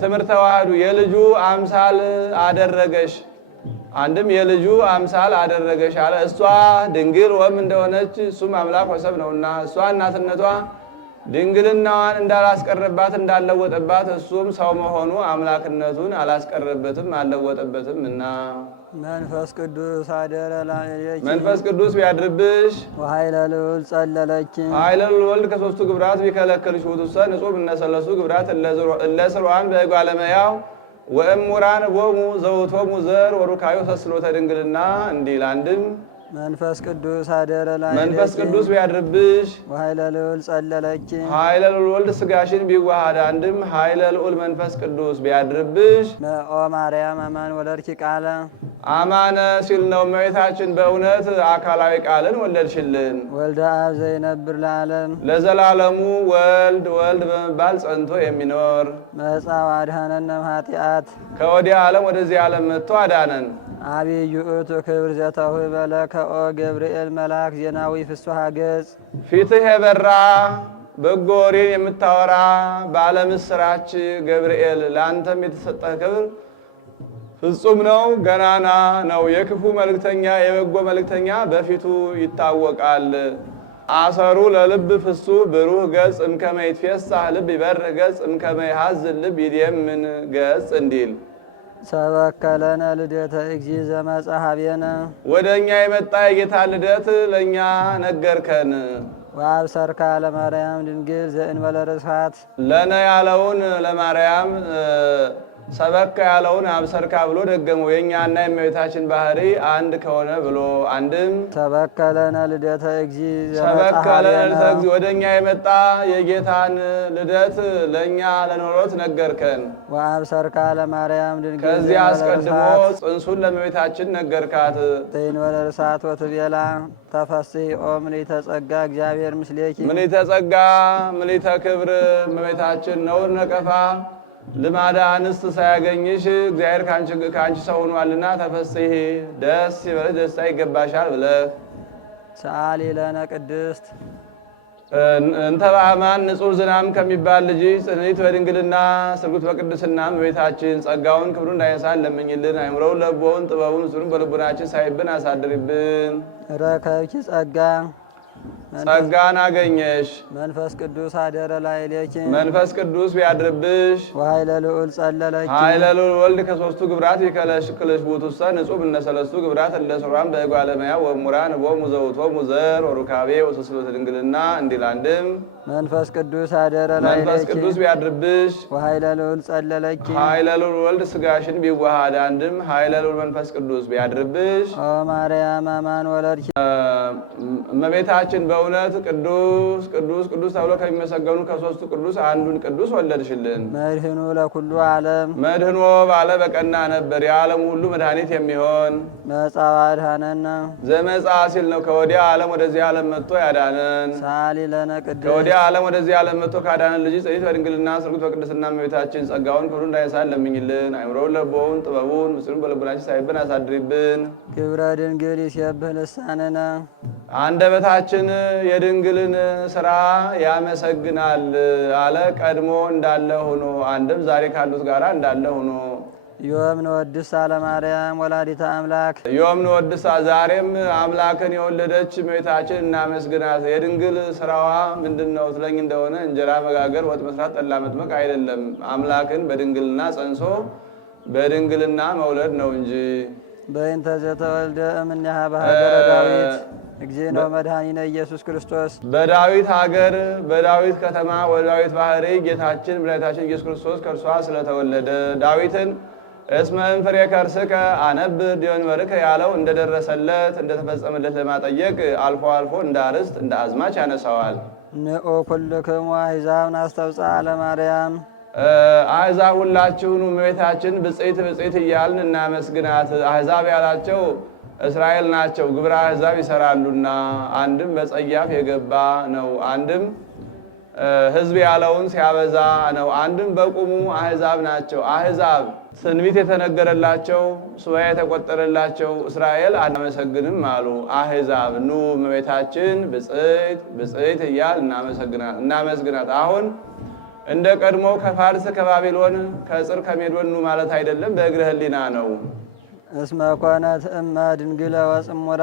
ትምህርተ ተዋህዶ የልጁ አምሳል አደረገሽ። አንድም የልጁ አምሳል አደረገሽ አለ። እሷ ድንግል ወም እንደሆነች እሱም አምላክ ወሰብ ነውና እሷ እናትነቷ ድንግልናዋን እንዳላስቀረባት እንዳለወጠባት እሱም ሰው መሆኑ አምላክነቱን አላስቀረበትም አልለወጠበትም እና መንፈስ ቅዱስ አደረ ላዕሌኪ መንፈስ ቅዱስ ቢያድርብሽ ወኃይለ ልዑል ጸለለኪ ኃይለ ልዑል ከሦስቱ ግብራት ቢከለክልሽ ውእቱሰ ንጹሕ እምነሰለሱ ግብራት እለ ስርዓን በእጓለ እመሕያው ወእሙራን ቦሙ ዘውቶሙ ዘር ወሩካዮ ተስሎተ ድንግልና እንዲል። አንድም መንፈስ ቅዱስ አደረ ላዕሌኪ መንፈስ ቅዱስ ቢያድርብሽ ወኃይለ ልዑል ጸለለኪ ኃይለ ልዑል ወልድ ሥጋሽን ቢዋሃድ። አንድም ኃይለ ልዑል መንፈስ ቅዱስ ቢያድርብሽ ኦ ማርያም አማን ወለድኪ ቃለ አማነ ሲል ነው። እመቤታችን በእውነት አካላዊ ቃልን ወለድሽልን። ወልደ አብ ዘይነብር ለዓለም ለዘላለሙ ወልድ በመባል ጸንቶ የሚኖር መጻ ወአድኀነነ እምኃጢአት ከወዲያ ዓለም ወደዚህ ዓለም መጥቶ አዳነን። አብይ ውእቱ ክብር ዘተውህበ ለከ ኦ ገብርኤል መልአክ ዜናዊ ፍስሐ ገጽ ፊትህ የበራ በጎ ወሬን የምታወራ ባለምስራች ገብርኤል ለአንተም የተሰጠህ ክብር ፍጹም ነው፣ ገናና ነው። የክፉ መልእክተኛ የበጎ መልእክተኛ በፊቱ ይታወቃል። አሰሩ ለልብ ፍሱ ብሩህ ገጽ እምከመ ይትፌሳህ ልብ ይበርህ ገጽ እምከመ ይሐዝን ልብ ይደምን ገጽ እንዲል ሰበከለነ ልደተ እግዚእ ዘመጽሐቤነ ወደ እኛ የመጣ የጌታ ልደት ለእኛ ነገርከን። ወአብሰርካ ለማርያም ድንግል ዘእንበለ ርስሓት ለነ ያለውን ለማርያም ሰበካ ያለውን አብሰርካ ብሎ ደገመው። የእኛና የእመቤታችን ባህሪ አንድ ከሆነ ብሎ አንድም ሰበከለነ ልደተ እግዚእ ሰበከለነ ልደተ ዘመጽሐቤነ እግዚእ ወደ እኛ የመጣ የጌታን ልደት ለእኛ ለኖሮት ነገርከን። ወአብሰርካ ለማርያም ድንግል ከዚህ አስቀድሞ ርስሓት ጽንሱን ለእመቤታችን ነገርካት። ዘእንበለ ርስሓት ወትቤላ ተፈሥሒ ኦ ምልዕተ ጸጋ እግዚአብሔር ምስሌኪ ምልዕተ ጸጋ ምልዕተ ክብር እመቤታችን ነውር ነቀፋ ልማዳ አንስት ሳያገኝሽ እግዚአብሔር ከአንቺ ሰው ሆኗልና ተፈሥሒ ደስ ይበልሽ ደስታ ይገባሻል ብለህ ሰአሊ ለነ ቅድስት እንተ በአማን ንጹሕ ዝናም ከሚባል ልጅ ጽንዕት በድንግልና ስርጉት በቅድስና እመቤታችን ጸጋውን ክብሩን እንዳይነሳን ለምኝልን። አእምሮውን ለቦውን ጥበቡን ምስሉን በልቡናችን ሳይብን አሳድሪብን። ረከብኪ ጸጋ ጸጋን አገኘሽ መንፈስ ቅዱስ አደረ ላዕሌኪ መንፈስ ቅዱስ ቢያድርብሽ ወኃይለ ልዑል ጸለለኪ ኃይለ ልዑል ወልድ ከሦስቱ ግብራት ይከለሽክልሽ ቡቱሰ ንጹሕ እምነሰለስቱ ግብራት እለ ሥሩዓን በእጓለ እመሕያው ወእሙራን ቦሙ ዘውእቶሙ ዘር ወሩካቤ ወስስሎተ ድንግልና እንዲል አንድም መንፈስ ቅዱስ አደረ መንፈስ ላዕሌኪ ቅዱስ ቢያድርብሽ ወኃይለ ልዑል ጸለለኪ ኃይለ ልዑል ወልድ ሥጋሽን ቢዋሃድ አንድም ኃይለ ልዑል መንፈስ ቅዱስ ቢያድርብሽ ኦ ማርያም አማን ወለድኪ እመቤታችን በእውነት ቅዱስ ቅዱስ ቅዱስ ተብሎ ከሚመሰገኑ ከሦስቱ ቅዱስ አንዱን ቅዱስ ወለድሽልን። መድህኑ ለኩሉ ዓለም መድህኖ ባለ በቀና ነበር የዓለም ሁሉ መድኃኒት የሚሆን መጻዋ አድኀነነ ዘመጻ ሲል ነው። ከወዲያ ዓለም ወደዚህ ዓለም መጥቶ ያዳነን ሰአሊ ለነ ቅድስት ከወዲያ ዓለም ወደዚህ ዓለም መጥቶ ካዳነን ልጅ ጽኒት በድንግልና ስርጉት በቅድስና እመቤታችን ጸጋውን ክብሩን እንዳይነሳን ለምኝልን። አእምሮውን ለቦውን ጥበቡን ምስሉን በልቡናችን ሳይብን አሳድሪብን። ክብረ ድንግል ይሴብህ ልሳንነ አንደበታችን የድንግልን ስራ ያመሰግናል አለ። ቀድሞ እንዳለ ሆኖ አንድም ዛሬ ካሉት ጋር እንዳለ ሆኖ ዮም ንወድሳ ለማርያም ወላዲተ አምላክ ዮም ንወድሳ ዛሬም አምላክን የወለደች እመቤታችን እናመስግናት። የድንግል ስራዋ ምንድን ነው ትለኝ እንደሆነ እንጀራ መጋገር፣ ወጥ መስራት፣ ጠላ መጥመቅ አይደለም። አምላክን በድንግልና ጸንሶ በድንግልና መውለድ ነው እንጂ በእንተ ዘተወልደ እምኔሃ በሀገረ ዳዊት እግዚእነ መድኃኒነ ኢየሱስ ክርስቶስ በዳዊት ሀገር በዳዊት ከተማ ወዳዊት ባህሪ ጌታችን መድኃኒታችን ኢየሱስ ክርስቶስ ከእርሷ ስለተወለደ ዳዊትን እስመ እምፍሬ ከርስከ አነብር ዲዮንበርከ ያለው እንደደረሰለት እንደተፈጸመለት ለማጠየቅ አልፎ አልፎ እንደ አርዕስት እንደ አዝማች ያነሳዋል። ንዑ ኩልክሙ አሕዛብ ናስተብጽአ ለማርያም አሕዛብ ሁላችሁኑ እመቤታችን ብፅዕት ብፅዕት እያልን እናመስግናት። አሕዛብ ያላቸው እስራኤል ናቸው፣ ግብረ አሕዛብ ይሰራሉና። አንድም በጸያፍ የገባ ነው፣ አንድም ሕዝብ ያለውን ሲያበዛ ነው። አንድም በቁሙ አሕዛብ ናቸው። አሕዛብ ትንቢት የተነገረላቸው ሱባዔ የተቆጠረላቸው እስራኤል አናመሰግንም አሉ። አሕዛብ ኑ እመቤታችን ብፅዕት ብፅዕት እያል እናመስግናት። አሁን እንደ ቀድሞ ከፋርስ ከባቢሎን ከጽር ከሜዶን ኑ ማለት አይደለም፣ በእግረ ህሊና ነው። እስመ ኮነት እመ ድንግለ ወጽሙራ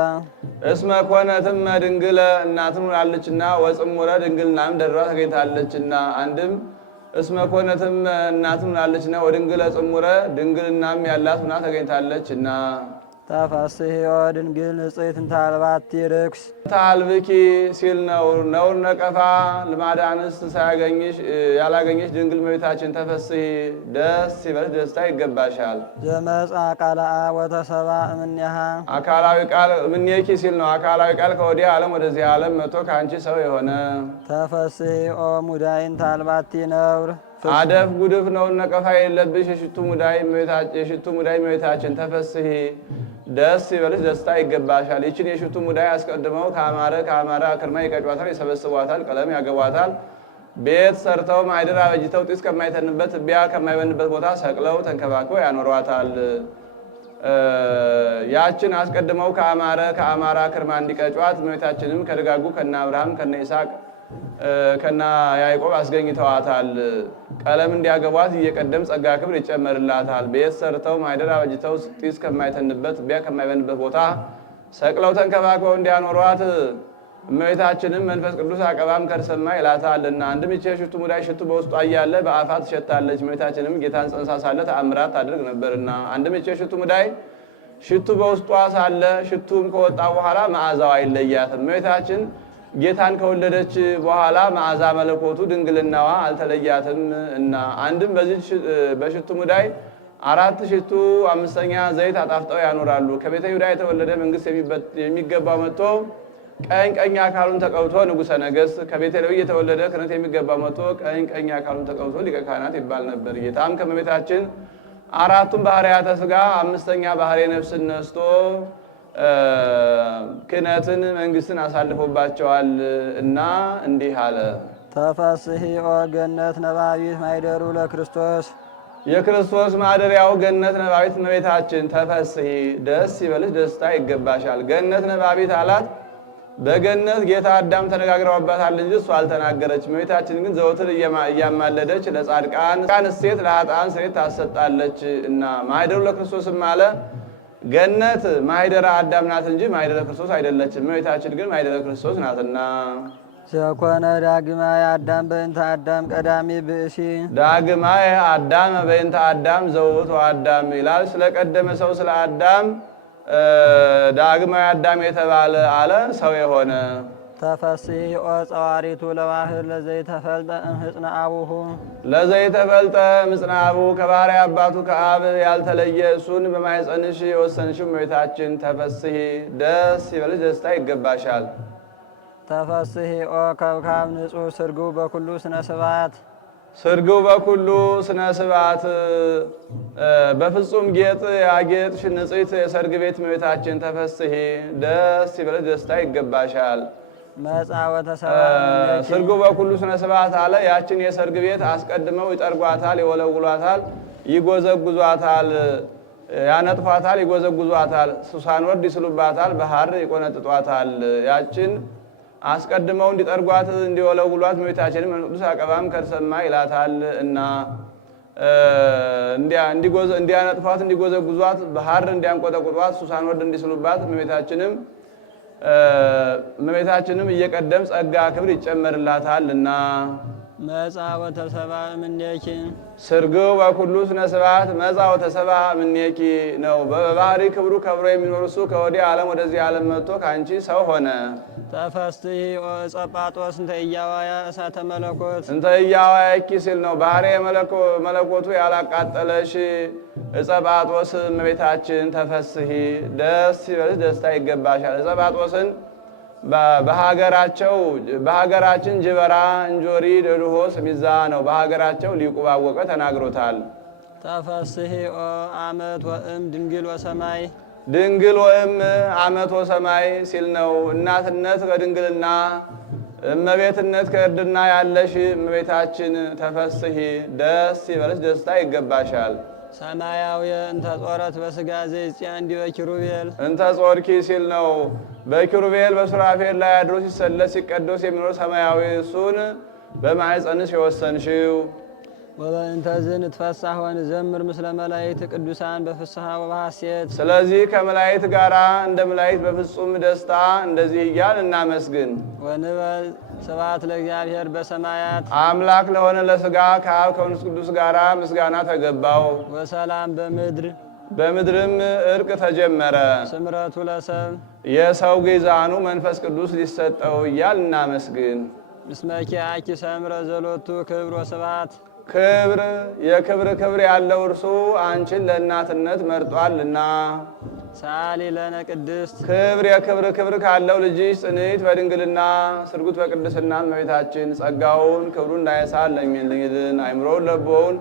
እስመ ኮነት እመ ድንግለ እናትም ሆናለችና ወጽሙረ ድንግልናም ደርባ ተገኝታለችና። አንድም እስመ ኮነት እመ እናትም ሆናለችና ወድንግለ ጽሙረ ድንግልናም ያላት ሆና ተገኝታለችና። ተፈሥሒ ኦ ድንግል ንጽሕት እንተ አልባቲ ርክስ ታልብኪ ሲል ነው። ነውር ነቀፋ ልማደ አንስት ሳያገኝሽ ያላገኘሽ ድንግል እመቤታችን ተፈሥሒ ደስ ይበልሽ ደስታ ይገባሻል። ዘመጻ ቃለ አብ ወተሰብአ እምኔሃ አካላዊ ቃል እምኔኪ ሲል ነው። አካላዊ ቃል ከወዲያ ዓለም ወደዚህ ዓለም መጥቶ ከአንቺ ሰው የሆነ ተፈሥሒ ኦ ሙዳይ እንተ አልባቲ ነውር አደፍ ጉድፍ ነውር ነቀፋ የለብሽ የሽቱ ሙዳይ እመቤታችን ተፈሥሒ ደስ ይበልሽ ደስታ ይገባሻል። ይችን የሽቱ ሙዳይ አስቀድመው ከአማረ አክርማ ይቀጯታል፣ ይሰበስቧታል፣ ቀለም ያገቧታል። ቤት ሰርተው ማዕደር አበጅተው ጢስ ከማይተንበት ትቢያ ከማይበንበት ቦታ ሰቅለው ተንከባክበው ያኖሯታል። ያችን አስቀድመው ከአማረ አክርማ እንዲቀጯት እመቤታችንም ከደጋጉ ከነ አብርሃም ከነ ይስሐቅ ከና ያዕቆብ አስገኝተዋታል። ቀለም እንዲያገቧት እየቀደም ጸጋ ክብር ይጨመርላታል። ቤት ሰርተው ማዕደር አበጅተው ጢስ ከማይተንበት ትቢያ ከማይበንበት ቦታ ሰቅለው ተንከባክበው እንዲያኖሯት እመቤታችንም መንፈስ ቅዱስ አቀባም ከርሰማ ይላታልና። አንድም ይህች የሽቱ ሙዳይ ሽቱ በውስጧ እያለ በአፋ ትሸታለች። እመቤታችንም ጌታን ጸንሳ ሳለ ተአምራት ታደርግ ነበርና። አንድም ይህች የሽቱ ሙዳይ ሽቱ በውስጧ ሳለ ሽቱም ከወጣ በኋላ መዓዛው አይለያትም። እመቤታችን ጌታን ከወለደች በኋላ መዓዛ መለኮቱ ድንግልናዋ አልተለያትም እና አንድም በዚህ በሽቱ ሙዳይ 4 ሽቱ 5ኛ ዘይት አጣፍጠው ያኖራሉ። ከቤተ ይሁዳ የተወለደ መንግስት የሚገባው መጥቶ ቀኝ አካሉን ተቀብቶ ንጉሠ ነገሥት፣ ከቤተ ሌዊ የተወለደ ክህነት የሚገባው መጥቶ ቀኝ አካሉን ተቀብቶ ሊቀ ካህናት ይባል ነበር። ጌታም ከእመቤታችን 4ቱን ባህርያተ ሥጋ 5ኛ ባህርየ ነፍስን ነስቶ ክህነትን መንግስትን አሳልፎባቸዋል እና እንዲህ አለ። ተፈስሒ ኦ ገነት ነባቢት ማይደሩ ለክርስቶስ የክርስቶስ ማደሪያው ገነት ነባቢት እመቤታችን ተፈስሒ ደስ ይበልሽ፣ ደስታ ይገባሻል። ገነት ነባቢት አላት። በገነት ጌታ አዳም ተነጋግረውባታል እንጂ እሱ አልተናገረች። እመቤታችን ግን ዘወትር እያማለደች ለጻድቃን እሴት ለኃጥአን ስሬት ታሰጣለች እና ማይደሩ ለክርስቶስም አለ። ገነት ማይደረ አዳም ናት እንጂ ማይደረ ክርስቶስ አይደለችም። እመቤታችን ግን ማይደረ ክርስቶስ ናትና። ዘኮነ ዳግማየ አዳም በእንተ አዳም ቀዳሚ ብእሲ ዳግማየ አዳም በእንተ አዳም ዘውቱ አዳም ይላል። ስለቀደመ ሰው ስለ አዳም ዳግማዊ አዳም የተባለ አለ ሰው የሆነ። ተፈስሒ ኦ ጸዋሪቱ ለዋህድ ለዘይተፈልጠ እምሕፅነ አቡሁ ለዘይተፈልጠ እምሕፅነ አቡሁ ከባሕርይ አባቱ ከአብ ያልተለየ እሱን በማኅፀንሽ የወሰንሽው እመቤታችን ተፈስሒ ደስ ይበልሽ፣ ደስታ ይገባሻል። ተፈስሒ ኦ ከብካብ ንጹሕ ስርጉ በኩሉ ስነ ስብሐት ስርግው በኩሉ ስነ ስብሐት በፍጹም ጌጥ ያጌጥሽ ንጽሕት የሰርግ ቤት እመቤታችን ተፈስሒ ደስ ይበልሽ፣ ደስታ ይገባሻል። መጻወተ ስርጉ በኩሉ ስነ ስብሐት አለ። ያችን የሰርግ ቤት አስቀድመው ይጠርጓታል፣ ይወለውሏታል፣ ይጎዘጉዟታል፣ ያነጥፏታል፣ ይጎዘጉዟታል፣ ሱሳን ወርድ ይስሉባታል፣ በሐር ይቆነጥጧታል። ያችን አስቀድመው እንዲጠርጓት እንዲወለውሏት እመቤታችንን መንፈስ ቅዱስ አቀባም ከርሰማ ይላታል እና እንዲያነጥፏት እንዲጎዘጉዟት በሐር እንዲያንቆጠቁጧት ሱሳን ወርድ እንዲስሉባት እመቤታችንም እየቀደም ጸጋ ክብር ይጨመርላታል እና መጻወተ ሰብአ እምኔኪ ስርግው በኩሉ ስነ ስብሐት መጻወተ ሰብአ እምኔኪ ነው። በባህሪ ክብሩ ከብሮ የሚኖር እሱ ከወዲህ ዓለም ወደዚህ ዓለም መጥቶ ከአንቺ ሰው ሆነ። ተፈስሒ ኦ ዕፀ ጳጦስ እንተ ኢያዋያ እሳተ መለኮት እንተ ኢያዋያኪ ሲል ነው። ባህሪ መለኮቱ ያላቃጠለሽ ዕፀ ጳጦስ እመቤታችን ተፈስሒ ደስ ይበልሽ፣ ደስታ ይገባሻል። ዕፀ ጳጦስን በሀገራችን ጅበራ እንጆሪ ደድሆ ስሚዛ ነው። በሀገራቸው ሊቁ ባወቀ ተናግሮታል። ተፈስሒ ኦ አመት ወእም ድንግል ወሰማይ ድንግል ወእም አመት ወሰማይ ሲል ነው። እናትነት ከድንግልና እመቤትነት ከእርድና ያለሽ እመቤታችን ተፈስሒ ደስ ይበልሽ፣ ደስታ ይገባሻል። ሰማያዊ እንተ ጾረት በስጋ ዘይጽያን ዲበ ኪሩቤል እንተ ጾርኪ ሲል ነው። በኪሩቤል በሱራፌል ላይ አድሮ ሲሰለስ ሲቀደስ የሚኖር ሰማያዊ እሱን በማኅፀንሽ የወሰንሽው። ወበእንተዝን ትፈሳህ ወንዘምር ምስለ መላእክት ቅዱሳን በፍስሐ ወበሐሴት ስለዚህ ከመላእክት ጋር እንደ መላእክት በፍጹም ደስታ እንደዚህ እያል እናመስግን። ወንበል ስብሐት ለእግዚአብሔር በሰማያት አምላክ ለሆነ ለሥጋ ከአብ ከመንፈስ ቅዱስ ጋር ምስጋና ተገባው። ወሰላም በምድር በምድርም እርቅ ተጀመረ። ስምረቱ ለሰብ የሰው ግዛኑ መንፈስ ቅዱስ ሊሰጠው እያል እናመስግን። ምስመኪ አኪ ሰምረ ዘሎቱ ክብር ወስብሐት ክብር የክብር ክብር ያለው እርሱ አንቺን ለእናትነት መርጧልና። ሰአሊ ለነ ቅድስት ክብር የክብር ክብር ካለው ልጅሽ ጽንዕት በድንግልና ስርጉት በቅድስና እመቤታችን ጸጋውን ክብሩን እንዳይሳል ለሚልን አይምሮውን ለቦውን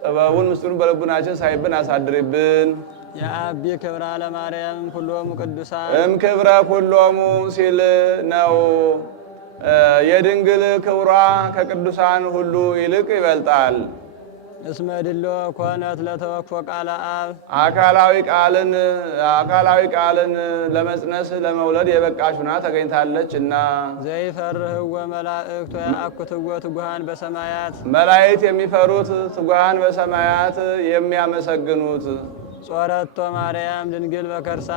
ጥበቡን ምስጢሩን በልቡናችን ሳይብን አሳድሪብን። የአቢ ክብራ ለማርያም ኩሎሙ ቅዱሳን ክብረ ኩሎሙ ሲል ነው። የድንግል ክብሯ ከቅዱሳን ሁሉ ይልቅ ይበልጣል። እስመ ድሎ ኮነት ለተወክፎ ቃለ አብ አካላዊ ቃልን ለመጽነስ ለመውለድ የበቃሽ ሆና ተገኝታለች እና ዘይፈርህዎ መላእክት ወያአኩትዎ ትጉሃን በሰማያት መላእክት የሚፈሩት ትጉሃን በሰማያት የሚያመሰግኑት ጾረቶ ማርያም ድንግል በከርሳ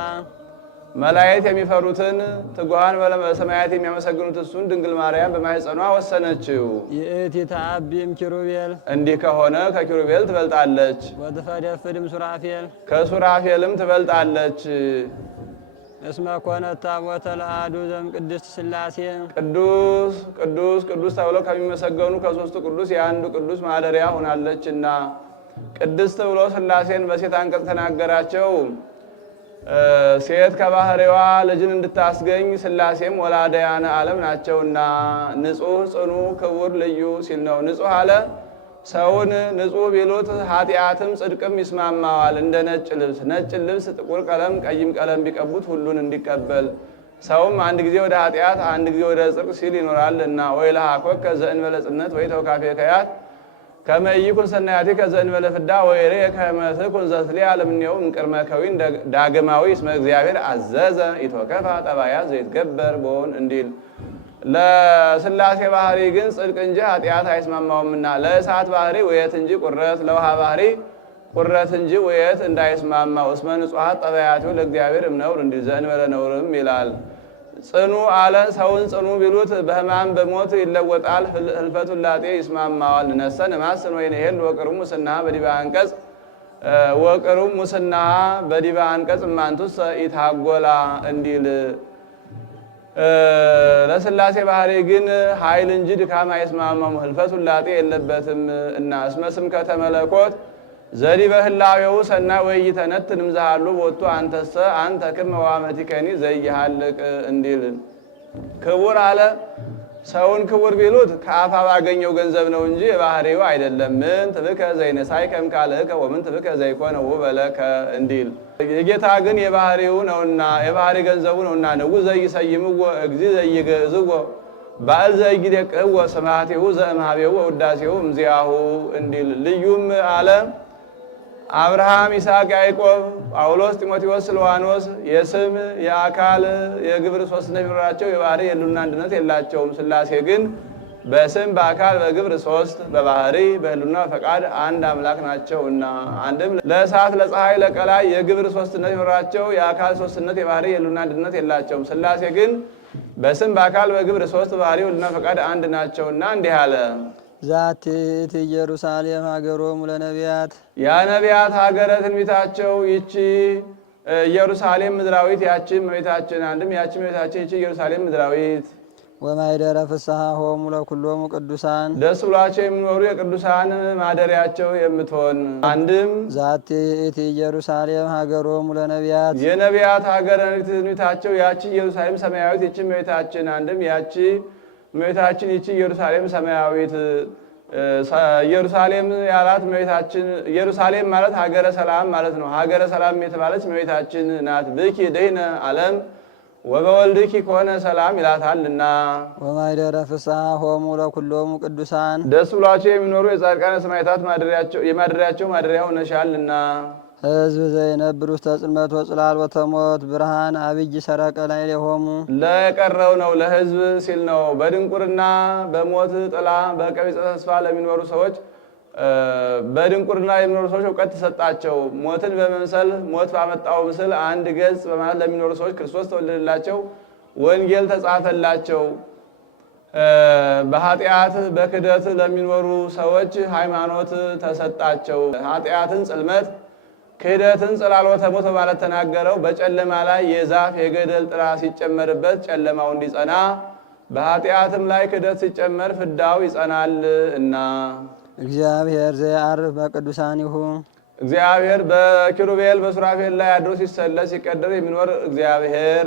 መላእክት የሚፈሩትን ትጉሃን በሰማያት የሚያመሰግኑት እሱን ድንግል ማርያም በማኅፀኗ ወሰነችው። ይእቲ ተአቢም ኪሩቤል እንዲህ ከሆነ ከኪሩቤል ትበልጣለች፣ ወትፈደፍድም ሱራፌል ከሱራፌልም ትበልጣለች። እስመ ኮነት ታቦተ ለአሐዱ ዘእምቅድስት ሥላሴ ቅዱስ ቅዱስ ቅዱስ ተብለው ከሚመሰገኑ ከሦስቱ ቅዱስ የአንዱ ቅዱስ ማደሪያ ሆናለችና። ቅድስት ብሎ ሥላሴን በሴት አንቀጽ ተናገራቸው። ሴት ከባህሪዋ ልጅን እንድታስገኝ ሥላሴም ወላደያነ ዓለም ናቸውና። ንጹሕ ጽኑ ክቡር ልዩ ሲል ነው። ንጹሕ አለ ሰውን ንጹሕ ቢሉት ኃጢአትም ጽድቅም ይስማማዋል። እንደ ነጭ ልብስ ነጭ ልብስ ጥቁር ቀለም ቀይም ቀለም ቢቀቡት ሁሉን እንዲቀበል ሰውም አንድ ጊዜ ወደ ኃጢአት አንድ ጊዜ ወደ ጽድቅ ሲል ይኖራል እና ወይ ለሃኮከ ዘእንበለ ጽነት ወይ ተውካፌ ከያት ከመ ኢይኩን ሰናያቲከ ዘእንበለ ፍዳ ወይሬ ከመ ትኩን ዘትልያ ለምኔው እምቅድመ ከዊን ዳግማዊ እስመ እግዚአብሔር አዘዘ ኢትወከፋ ጠባያ ዘይትገበር ቦን እንዲል። ለሥላሴ ባህሪ ግን ጽድቅ እንጂ ኃጢአት አይስማማውምና ለእሳት ባህሪ ውየት እንጂ ቁረት፣ ለውሃ ባህሪ ቁረት እንጂ ውየት እንዳይስማማው እስመ ንጹሐት ጠባያቲሁ ለእግዚአብሔር እምነውር እንዲል ዘእንበለ ነውርም ይላል። ጽኑ አለ ሰውን ጽኑ ቢሉት በሕማም በሞት ይለወጣል። ህልፈቱ ላጤ ይስማማዋል። ነሰን ማስን ወይ ነሄል ወቅሩ ሙስና በዲባ አንቀጽ ወቅሩ ሙስና በዲባ አንቀጽ ማንቱስ ኢታጎላ እንዲል። ለሥላሴ ባህሪ ግን ኃይል እንጂ ድካም አይስማማም። ህልፈቱ ላጤ የለበትም እና እስመ ስምከተ መለኮት ዘዲበ ህላዌው ሰናይ ወይተነትን እምዛሃሉ ቦቱ አንተሰ አንተ ክመ ወአመቲከኒ ዘይሃልቅ እንዲል። ክቡር አለ ሰውን ክቡር ቢሉት ከአፋ ባገኘው ገንዘብ ነው እንጂ የባህሪው አይደለም። ምን ትብከ ዘይነሳይከ እምካልእከ ወምን ትብከ ዘይኮነ ውበለከ እንዲል። የጌታ ግን የባህሪው ነውና የባህሪ ገንዘቡ ነውና ንጉሥ ዘይሰይምዎ እግዚእ ዘይገዝዎ ባዕል ዘይግደቅህዎ ስምዓቲሁ ዘእምኀቤሁ ወውዳሴሁ እምዚአሁ እንዲል። ልዩም አለ አብርሃም፣ ይስሐቅ፣ ያዕቆብ፣ ጳውሎስ፣ ጢሞቴዎስ፣ ስልዋኖስ የስም የአካል የግብር ሦስትነት ቢኖራቸው የባህሪ የሉና አንድነት የላቸውም። ሥላሴ ግን በስም በአካል በግብር ሦስት በባህሪ በህሉና ፈቃድ አንድ አምላክ ናቸውና። አንድም ለእሳት ለፀሐይ ለቀላይ የግብር ሦስትነት ቢኖራቸው የአካል ሦስትነት የባህሪ የሉና አንድነት የላቸውም። ሥላሴ ግን በስም በአካል በግብር ሦስት በባህሪ ህሉና ፈቃድ አንድ ናቸውና እንዲህ አለ። ዛቲ ኢየሩሳሌም ሀገሮሙ ለነቢያት የነቢያት ሀገረ ትንቢታቸው ይቺ ኢየሩሳሌም ምድራዊት ያቺ እመቤታችን። አንድም ያቺ እመቤታችን ይቺ ኢየሩሳሌም ምድራዊት። ወማይደረ ፍስሐ ሆሙ ለኩሎሙ ቅዱሳን ደስ ብሏቸው የሚኖሩ የቅዱሳን ማደሪያቸው የምትሆን። አንድም ዛቲ ኢየሩሳሌም ሀገሮሙ ለነቢያት የነቢያት ሀገረ ትንቢታቸው ያቺ ኢየሩሳሌም ሰማያዊት ይቺ እመቤታችን። አንድም ያቺ እመቤታችን ይቺ ኢየሩሳሌም ሰማያዊት። ኢየሩሳሌም ያላት እመቤታችን። ኢየሩሳሌም ማለት ሀገረ ሰላም ማለት ነው። ሀገረ ሰላም የተባለች እመቤታችን ናት። ብኪ ድኅነ ዓለም ወበወልድኪ ከሆነ ሰላም ይላታልና። ወማይደረ ፍስሐ ሆሙ ለኩሎሙ ቅዱሳን ደስ ብሏቸው የሚኖሩ የጻድቃነ ሰማዕታት የማደሪያቸው ማደሪያ ሆነሻልና። ሕዝብ ዘይነብር ውስተ ጽልመት ወጽላልወተ ሞት ብርሃን አብይ ሰረቀ ላዕሌሆሙ ለቀረው ነው ለሕዝብ ሲል ነው። በድንቁርና በሞት ጥላ በቀቢጸ ተስፋ ለሚኖሩ ሰዎች በድንቁርና የሚኖሩ ሰዎች እውቀት ተሰጣቸው። ሞትን በመምሰል ሞት ባመጣው ምስል አንድ ገጽ በማለት ለሚኖሩ ሰዎች ክርስቶስ ተወለደላቸው፣ ወንጌል ተጻፈላቸው። በኃጢአት በክደት ለሚኖሩ ሰዎች ሃይማኖት ተሰጣቸው። ኃጢአትን ጽልመት ክህደትን ጽላልወተ ሞት በማለት ተናገረው። በጨለማ ላይ የዛፍ የገደል ጥላ ሲጨመርበት ጨለማው እንዲጸና፣ በኃጢአትም ላይ ክህደት ሲጨመር ፍዳው ይጸናል እና። እግዚአብሔር ዘያዕርፍ በቅዱሳኒሁ እግዚአብሔር በኪሩቤል በሱራፌል ላይ አድሮ ሲሰለስ ሲቀደር የሚኖር እግዚአብሔር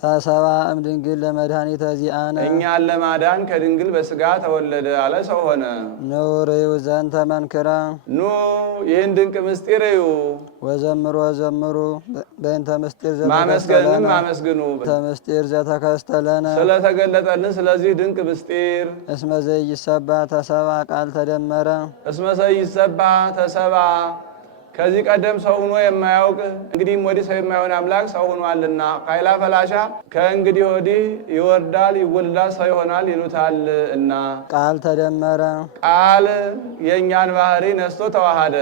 ተሰባ እምድንግል ለመድኃኒተ ዚአነ እኛን ለማዳን ከድንግል በስጋ ተወለደ አለ፣ ሰው ሆነ። ንዑርዩ ዘንተ መንክረ ኑ ይህን ድንቅ ምስጢር እዩ። ወዘምሩ ወዘምሩ በእንተ ምስጢር ማመስገንም አመስግኑ ምስጢር ዘተከስተለነ ስለተገለጠልን ስለዚህ ድንቅ ምስጢር። እስመ ዘይሰባ ተሰባ ቃል ተደመረ እስመ ዘይሰባ ተሰባ ከዚህ ቀደም ሰው ሆኖ የማያውቅ እንግዲህም ወዲህ ሰው የማይሆን አምላክ ሰው ሆኗልና። ኃይላ ፈላሻ ከእንግዲህ ወዲህ ይወርዳል ይወልዳል ሰው ይሆናል ይሉታል እና። ቃል ተደመረ ቃል የእኛን ባህሪ ነስቶ ተዋሃደ።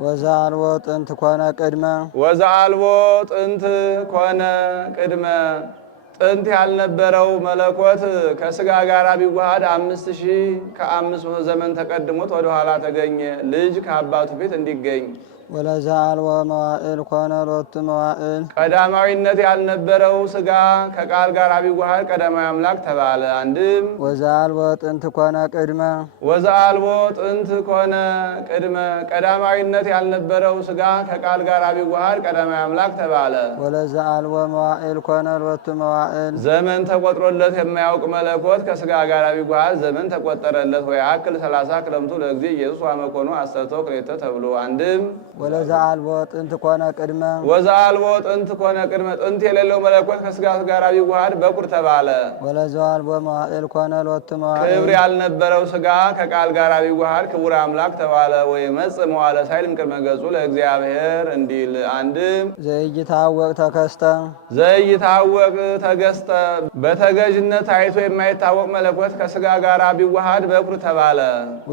ወዘአልቦ ጥንት ኮነ ቅድመ ወዘአልቦ ጥንት ኮነ ቅድመ ጥንት ያልነበረው መለኮት ከስጋ ጋር ቢዋሃድ 5500 ዘመን ተቀድሞት ወደ ኋላ ተገኘ። ልጅ ከአባቱ ፊት እንዲገኝ ወለዘአልቦ መዋዕል ኮነ ሎቱ መዋዕል ቀዳማዊነት ያልነበረው ስጋ ከቃል ጋር ቢዋሃድ ቀዳማዊ አምላክ ተባለ። አንድም ወዘአልቦ ጥንት ኮነ ቅድመ ወዘአልቦ ጥንት ኮነ ቅድመ ቀዳማዊነት ያልነበረው ስጋ ከቃል ጋር ቢዋሃድ ቀዳማዊ አምላክ ተባለ። ወለዘአልቦ መዋዕል ኮነ ሎቱ መዋዕል ዘመን ተቆጥሮለት የማያውቅ መለኮት ከስጋ ጋር ቢዋሃድ ዘመን ተቆጠረለት። ወይ አክል 30 ክረምቱ ለጊዜ ኢየሱስ ዋመኮኑ አሰርቶ ክሬተ ተብሎ አንድም ወለዘአልቦ ጥንት ኮነ ቅድመ ወዘአልቦ ጥንት ኮነ ቅድመ ጥንት የሌለው መለኮት ከስጋ ጋር ቢዋሃድ በኩር ተባለ። ወለዘአልቦ መዋዕል ኮነ ሎቱ መዋዕል ክብር ያልነበረው ስጋ ከቃል ጋር ቢዋሃድ ክቡር አምላክ ተባለ። ወይ መጽ መዋለ ሳይልም ቅድመ ገጹ ለእግዚአብሔር እንዲል አንድም ዘይታወቅ ተከስተ ዘይታወቅ ተገስተ በተገዥነት ታይቶ የማይታወቅ መለኮት ከስጋ ጋር ቢዋሃድ በኩር ተባለ።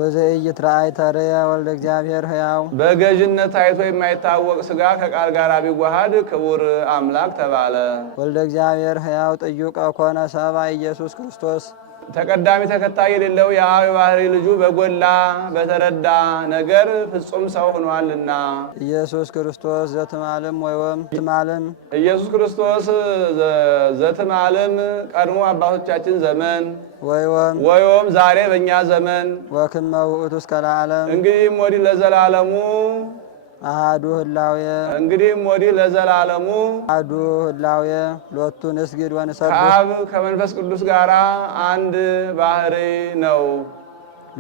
ወዘኢይትረአይ ተርየ ወልደ እግዚአብሔር ሕያው በገዥነት ታይቶ የማይታወቅ ስጋ ከቃል ጋር ቢዋሃድ ክቡር አምላክ ተባለ። ወልደ እግዚአብሔር ሕያው ጥዩቀ ኮነ ሰብአ ኢየሱስ ክርስቶስ ተቀዳሚ ተከታይ የሌለው የአብ የባህሪ ልጁ በጎላ በተረዳ ነገር ፍጹም ሰው ሆኗልና ኢየሱስ ክርስቶስ ዘትማልም ወይወም ትማልም ኢየሱስ ክርስቶስ ዘትማልም ቀድሞ አባቶቻችን ዘመን ወይወም ዛሬ በእኛ ዘመን ወክመ ውእቱ እስከ ለዓለም እንግዲህም ወዲህ ለዘላለሙ አሐዱ ህላዌ እንግዲህም ወዲህ ለዘላለሙ አሐዱ ህላዌ ሎቱ ንስግድ ወንሰብህ ከአብ ከመንፈስ ቅዱስ ጋር አንድ ባህሪ ነው።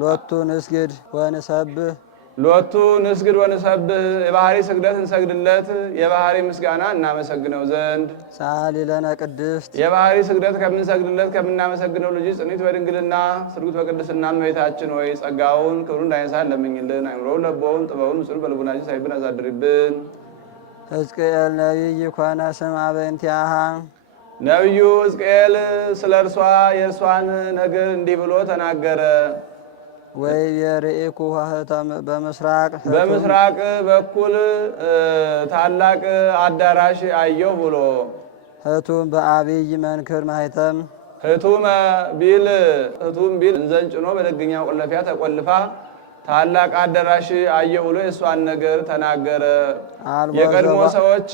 ሎቱ ንስግድ ወንሰብህ ሎቱ ንስግድ ወንሰብህ የባህሪ ስግደት እንሰግድለት የባህሪ ምስጋና እናመሰግነው ዘንድ ሳሊ ለነ ቅድስት የባህሪ ስግደት ከምንሰግድለት ከምናመሰግነው ልጅ ጽኒት በድንግልና ስርጉት በቅድስና እመቤታችን ሆይ ጸጋውን ክብሩን እንዳይነሳን ለምኝልን። አይምሮውን ለቦውን ጥበቡን ምስሉን በልቡናችን ሳይብን አሳድሪብን። ሕዝቅኤል ነቢይ ኮነ ስምዐ በእንቲአሃ ነቢዩ ሕዝቅኤል ስለ እርሷ የእርሷን ነገር እንዲህ ብሎ ተናገረ። ወይ የርኢኩ ኆኅተ በምስራቅ በኩል ታላቅ አዳራሽ አየሁ ብሎ ህቱም በአብይ መንክር ማኅተም ህቱም ቢል እንዘን ጭኖ በደገኛው ቆለፊያ ተቆልፋ ታላቅ አዳራሽ አየሁ ብሎ የእሷን ነገር ተናገረ። የቀድሞ ሰዎች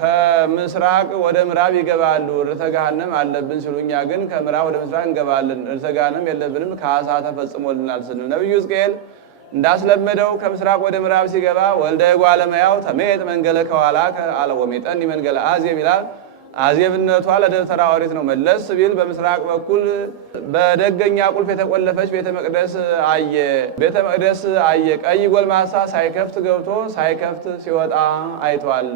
ከምስራቅ ወደ ምዕራብ ይገባሉ፣ ርዕተ ገሃነም አለብን ሲሉ፣ እኛ ግን ከምዕራብ ወደ ምስራቅ እንገባለን፣ ርዕተ ገሃነም የለብንም፣ ካሳ ተፈጽሞልናል ስንል ነቢዩ ሕዝቅኤል እንዳስለመደው ከምስራቅ ወደ ምዕራብ ሲገባ ወልደ እጓለ እመሕያው ተሜጥ መንገለ ከኋላከ አለ ወሜጠኒ መንገለ አዜብ ይላል። አዜብነቷ ለደብተራ ኦሪት ነው። መለስ ቢል በምስራቅ በኩል በደገኛ ቁልፍ የተቆለፈች ቤተ መቅደስ አየ። ቀይ ጎልማሳ ሳይከፍት ገብቶ ሳይከፍት ሲወጣ አይቷል።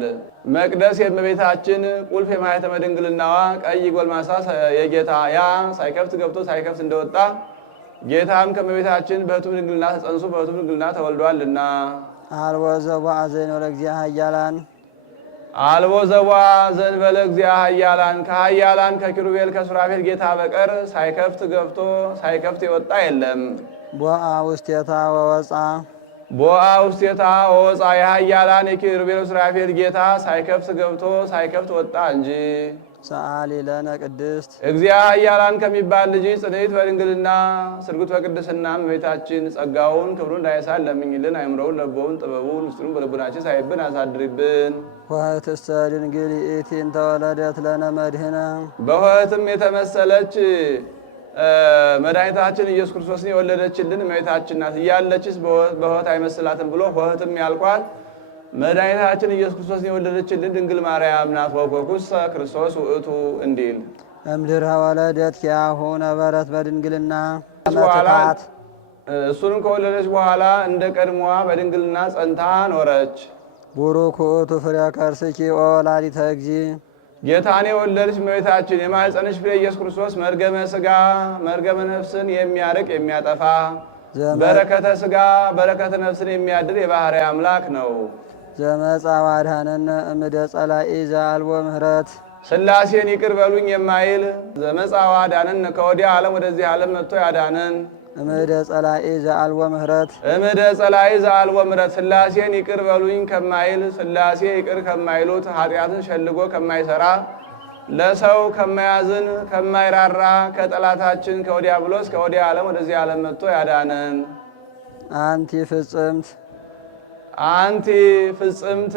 መቅደስ የእመቤታችን ቁልፍ የማኅተመ ድንግልናዋ ቀይ ጎልማሳ የጌታ ያ ሳይከፍት ገብቶ ሳይከፍት እንደወጣ ጌታም ከእመቤታችን በሕቱም ድንግልና ተጸንሶ በሕቱም ድንግልና ተወልዷልና አልቦ ዘቦአ ዘእንበለ እግዚአ ኃያላን አልቦ ዘቦአ ዘእንበለ እግዚአ ኃያላን ከኃያላን ከኪሩቤል ከሱራፌል ጌታ በቀር ሳይከፍት ገብቶ ሳይከፍት የወጣ የለም። ቦአ ውስቴታ ወወፃ ቦአ ውስቴታ ወወፃ የኃያላን የኪሩቤል ሱራፌል ጌታ ሳይከፍት ገብቶ ሳይከፍት ወጣ እንጂ። ሰአሊ ለነ ቅድስት እግዚአ ኃያላን ከሚባል ልጅ ጽንዕት በድንግልና ስርጉት በቅድስና እመቤታችን ጸጋውን ክብሩን እንዳይሳን ለምኝልን። አይምሮውን ለቦውን ጥበቡን ምስጢሩን በልቡናችን ሳይብን አሳድሪብን። ወኅትሰ ድንግል ይእቲ እንተ ወለደት ለነ መድኅነ በኆኅትም የተመሰለች መድኃኒታችን ኢየሱስ ክርስቶስን የወለደችልን እመቤታችን ናት። እያለችስ በኆኅት አይመስላትም ብሎ ኆኅትም ያልኳት መድኃኒታችን ኢየሱስ ክርስቶስን የወለደችልን ድንግል ማርያም ናት። ወኮኩሰ ክርስቶስ ውእቱ እንዲል እምድኅረ ወለደት ኪያሁ ነበረት በድንግልና አመትታት እሱንም ከወለደች በኋላ እንደ ቀድሞዋ በድንግልና ጸንታ ኖረች። ቡሩክ ውእቱ ፍሬ ከርስኪ ኦ ወላዲተ እግዚእ ጌታን የወለደች እመቤታችን የማኅፀንሽ ፍሬ ኢየሱስ ክርስቶስ መርገመ ሥጋ መርገመ ነፍስን የሚያርቅ የሚያጠፋ በረከተ ሥጋ በረከተ ነፍስን የሚያድር የባሕርይ አምላክ ነው። ዘመጻ ዋድኀነነ እምደ ጸላኢ ዘአልቦ ምሕረት ሥላሴን ይቅር በሉኝ የማይል ዘመጻ ዋድኀነነ ከወዲያ ዓለም ወደዚህ ዓለም መጥቶ ያዳነን እምደ ጸላኢ ዘአልቦ ምህረት እምደ ጸላኢ ዘአልቦ ምህረት ሥላሴን ይቅር በሉኝ ከማይል ሥላሴ ይቅር ከማይሉት ኃጢአትን ሸልጎ ከማይሰራ ለሰው ከማያዝን ከማይራራ ከጠላታችን ከዲያብሎስ ከወዲያ ዓለም ወደዚህ ዓለም መጥቶ ያዳነን አንቲ ፍጽምት አንቲ ፍጽምት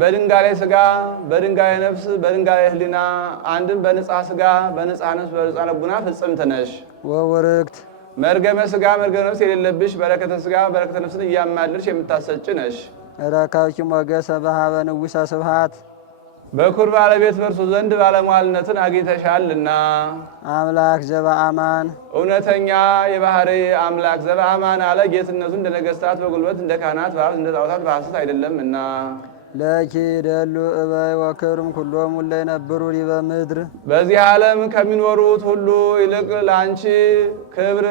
በድንጋሌ ሥጋ በድንጋሌ ነፍስ በድንጋሌ ሕሊና አንድም በንጻ ሥጋ በንጻ ነፍስ በንጻ ልቡና ፍጽምት ነሽ። ወውርክት መርገመ ሥጋ መርገመ ነፍስ የሌለብሽ በረከተ ሥጋ በረከተ ነፍስን እያማልድሽ የምታሰጭ ነሽ። ረከብኪ ሞገሰ በሀበ ንጉሠ ስብሐት በኩር ባለቤት በእርሱ ዘንድ ባለሟልነትን አግኝተሻልና አምላክ ዘበአማን እውነተኛ የባህሪ አምላክ ዘበአማን አለ። ጌትነቱ እንደ ነገሥታት በጉልበት እንደ ካህናት በሀብት እንደ ጣዖታት በሐሰት አይደለምና ለኪ ደሉ እበይ ወክርም ኩሎም ሁሉ ይነብሩ ዲበ ምድር በዚህ ዓለም ከሚኖሩት ሁሉ ይልቅ ለአንቺ ክብር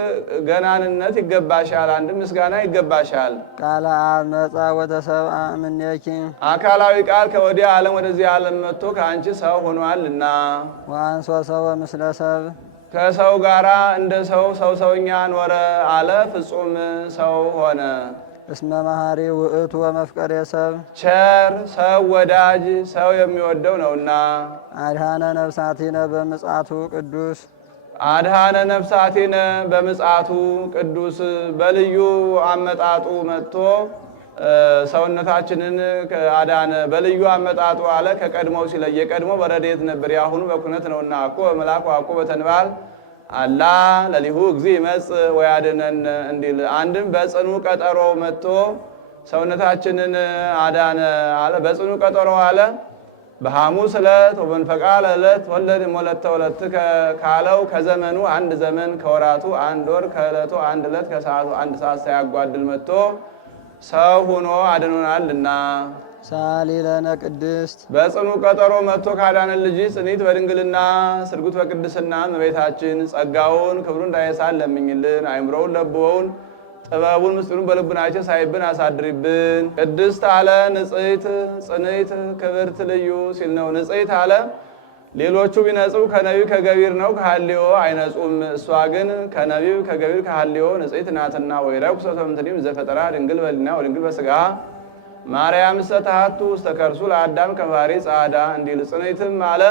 ገናንነት ይገባሻል። አንድም ምስጋና ይገባሻል። ቃለ አብ መጻ ወተሰብአ እምኔኪ አካላዊ ቃል ከወዲያ ዓለም ወደዚህ ዓለም መጥቶ ከአንቺ ሰው ሆኗልና ወአንሶ ሰው ምስለ ሰብ ከሰው ጋራ እንደ ሰው ሰውኛ ኖረ አለ። ፍጹም ሰው ሆነ። እስመ መሐሪ ውእቱ ወመፍቀሬ ሰብ ቸር ሰው ወዳጅ ሰው የሚወደው ነውና አድኃነ ነፍሳቲነ በምጽአቱ ቅዱስ አድኃነ ነፍሳቲነ በምጽአቱ ቅዱስ በልዩ አመጣጡ መጥቶ ሰውነታችንን አዳነ። በልዩ አመጣጡ አለ። ከቀድሞው ሲለይ የቀድሞ በረድኤት ነበር፣ ያሁኑ በኩነት ነውና እኮ በመልአኩ አኮ በተንባል አላ ለሊሁ እግዚ ይመጽእ ወያድነን እንዲል አንድም በጽኑ ቀጠሮ መጥቶ ሰውነታችንን አዳነ አለ። በጽኑ ቀጠሮ አለ። በሐሙስ ዕለት ወበንፈቃለ ዕለት ወለድ ሞለተ ወለት ካለው ከዘመኑ አንድ ዘመን ከወራቱ አንድ ወር ከዕለቱ አንድ ዕለት ከሰዓቱ አንድ ሰዓት ሳያጓድል መጥቶ ሰው ሆኖ አድኖናልና ሳሊ ለነ ቅድስት በጽኑ ቀጠሮ መጥቶ ካዳነን ልጅ ጽኒት በድንግልና ስርጉት በቅድስና እመቤታችን ጸጋውን ክብሩን እንዳይሳል ለምኝልን። አይምሮውን ለብወውን ጥበቡን ምስጢሩን በልቡናችን ሳይብን አሳድሪብን። ቅድስት አለ ንጽሕት ጽንዕት ክብርት ልዩ ሲል ነው። ንጽሕት አለ ሌሎቹ ቢነጹ ከነቢብ ከገቢር ነው ከሐልዮ አይነጹም። እሷ ግን ከነቢብ ከገቢር ከሐልዮ ንጽሕት ናትና። ወይረኩ ሰተምትኒም ዘፈጠራ ድንግል በሊና ወድንግል በሥጋ ማርያም ሰተሃቱ ውስተ ከርሱ ለአዳም ከባህሪ ጸዓዳ እንዲል ጽንዕትም አለ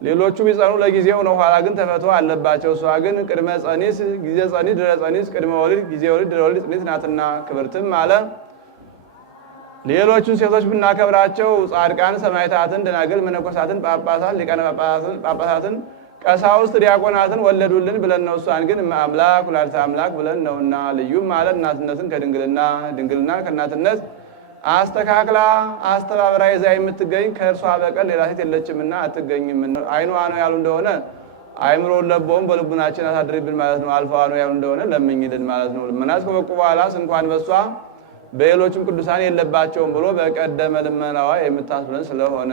ሌሎቹ ቢጸኑ ለጊዜው ነው፣ ኋላ ግን ተፈቶ አለባቸው። እሷ ግን ቅድመ ጸኒስ ጊዜ ጸኒስ ድረ ጸኒስ ቅድመ ወሊድ ጊዜ ወሊድ ድረ ወሊድ ጽኒት ናትና። ክብርትም አለ ሌሎቹን ሴቶች ብናከብራቸው ጻድቃን ሰማዕታትን ደናግል መነኮሳትን ጳጳሳት ሊቃነ ጳጳሳትን ቀሳውስት ዲያቆናትን ወለዱልን ብለን ነው። እሷን ግን አምላክ ወላዲተ አምላክ ብለን ነውና። ልዩም አለ እናትነትን ከድንግልና ድንግልናን ከእናትነት አስተካክላ አስተባብራ ይዛ የምትገኝ ከእርሷ በቀር ሌላ ሴት የለችምና አትገኝም። አይኗ ነው ያሉ እንደሆነ አይምሮን ለቦም በልቡናችን አሳድሪብን ማለት ነው። አልፋዋ ነው ያሉ እንደሆነ ለምኝልን ማለት ነው። ልመናት ከበቁ በኋላ እንኳን በሷ በሌሎችም ቅዱሳን የለባቸውም ብሎ በቀደመ ልመናዋ የምታስብለን ስለሆነ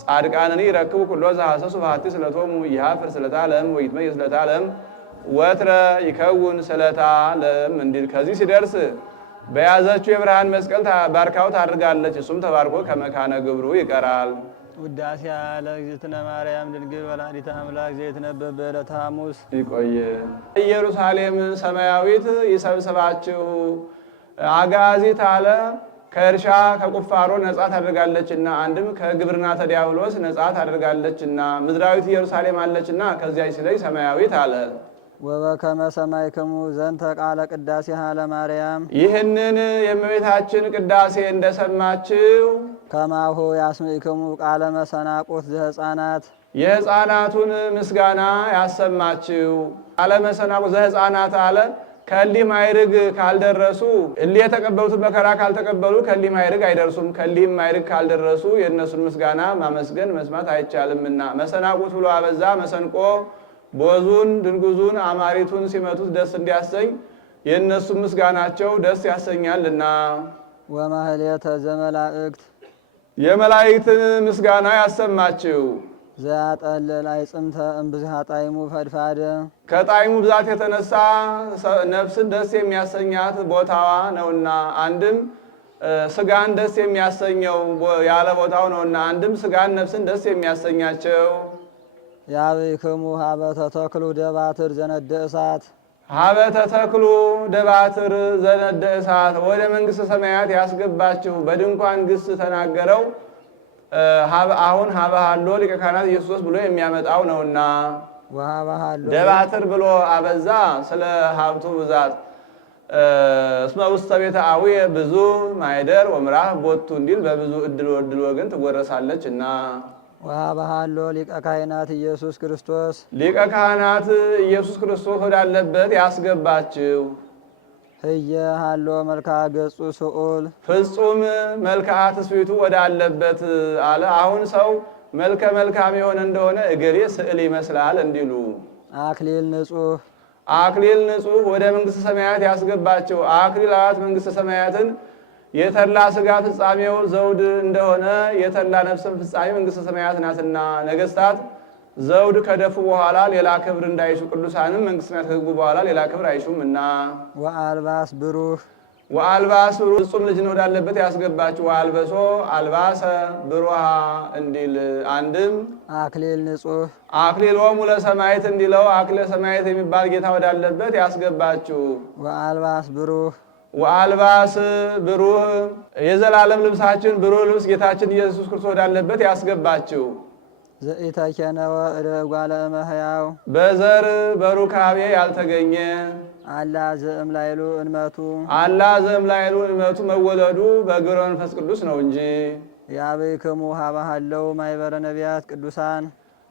ጻድቃንኒ ይረክቡ ኩሎ ዘሐሰሱ በሐቲ ስለቶሙ ይሃፍር ስለታ ለም ወይትመይ ስለታ ለም ወትረ ይከውን ስለታ ለም እንዲል ከዚህ ሲደርስ በያዘችው የብርሃን መስቀል ባርካው ታድርጋለች። እሱም ተባርኮ ከመካነ ግብሩ ይቀራል። ውዳሴ ለእግዝእትነ ማርያም ድንግል ወላዲተ አምላክ ዘይትነበብ በዕለተ ሐሙስ። ይቆየ ኢየሩሳሌም ሰማያዊት ይሰብስባችሁ አጋዚት አለ ከእርሻ ከቁፋሮ ነጻ ታደርጋለችና፣ አንድም ከግብርና ተዲያብሎስ ነጻ ታደርጋለችና። ምድራዊት ኢየሩሳሌም አለችና ከዚያች ሲለይ ሰማያዊት አለ። ወበከመ ሰማዕክሙ ዘንተ ቃለ ቅዳሴሃ ለማርያም ይህንን የእመቤታችን ቅዳሴ እንደሰማችሁ ከማሁ ያስምዕክሙ ቃለ መሰናቆት ዘሕፃናት የሕፃናቱን ምስጋና ያሰማችሁ። ቃለ መሰናቆት ዘሕፃናት አለ ከሊህ ማዕርግ ካልደረሱ እሊህ የተቀበሉትን መከራ ካልተቀበሉ ከሊህ ማዕርግ አይደርሱም። ከሊህም ማዕርግ ካልደረሱ የእነሱን ምስጋና ማመስገን መስማት አይቻልምና። መሰናቁት ብሎ አበዛ። መሰንቆ ቦዙን ድንጉዙን አማሪቱን ሲመቱት ደስ እንዲያሰኝ የእነሱን ምስጋናቸው ደስ ያሰኛልና። ወማህሌተ ዘመላእክት የመላእክትን ምስጋና ያሰማችው። ዘያጠልል አይጽምተ እምብዝሃ ጣዕሙ ፈድፋደ ከጣዕሙ ብዛት የተነሳ ነፍስን ደስ የሚያሰኛት ቦታዋ ነውና፣ አንድም ስጋን ደስ የሚያሰኘው ያለ ቦታው ነውና፣ አንድም ስጋን ነፍስን ደስ የሚያሰኛቸው። ያብክሙ ሀበ ተተክሉ ደባትር ዘነደ እሳት ሀበተ ተክሉ ደባትር ዘነደ እሳት ወደ መንግሥተ ሰማያት ያስገባችሁ በድንኳን ግስ ተናገረው። አሁን ሀበሃሎ ሊቀ ካህናት ኢየሱስ ብሎ የሚያመጣው ነውና ደባትር ብሎ አበዛ ስለ ሀብቱ ብዛት እስመ ውስተ ቤተ አቡየ ብዙ ማይደር ወምራህ ቦቱ እንዲል በብዙ እድል ወገን ትወረሳለች እና ወሀበሃሎ ሊቀ ካህናት ኢየሱስ ክርስቶስ ሊቀ ካህናት ኢየሱስ ክርስቶስ ወዳለበት ያስገባችው። ህየ ሃሎ መልክዓ ገጹ ስዑል ፍጹም መልክዓ ትስብእቱ ወዳለበት አለ። አሁን ሰው መልከ መልካም የሆነ እንደሆነ እገሌ ስዕል ይመስላል እንዲሉ አክሊል ንጹህ አክሊል ንጹህ ወደ መንግሥተ ሰማያት ያስገባቸው። አክሊላት መንግሥተ ሰማያትን የተላ ሥጋ ፍጻሜው ዘውድ እንደሆነ የተላ ነፍስም ፍጻሜ መንግሥተ ሰማያት ናትና ነገሥታት ዘውድ ከደፉ በኋላ ሌላ ክብር እንዳይሹ ቅዱሳንም መንግሥተ ሰማያት ከገቡ በኋላ ሌላ ክብር አይሹምና ወአልባስ ብሩህ ወአልባስ ብሩህ ፍጹም ልጅን ወዳለበት ያስገባችሁ። ወአልበሶ አልባሰ ብሩሃ እንዲል አንድም አክሊል ንጹህ አክሊሎሙ ለሰማዕት እንዲለው አክሊለ ሰማዕት የሚባል ጌታ ወዳለበት ያስገባችሁ። ወአልባስ ብሩህ ወአልባስ ብሩህ የዘላለም ልብሳችን ብሩህ ልብስ ጌታችን ኢየሱስ ክርስቶስ ወዳለበት ያስገባችሁ። ዘኢተኬነወ እጓለ እመሕያው በዘር በሩካቤ ያልተገኘ አላ ዘእምላይሉ እንመቱ አላ ዘእምላይሉ እንመቱ መወለዱ በግብረ መንፈስ ቅዱስ ነው እንጂ ያብክሙ ሀበሃለው ማይበረ ነቢያት ቅዱሳን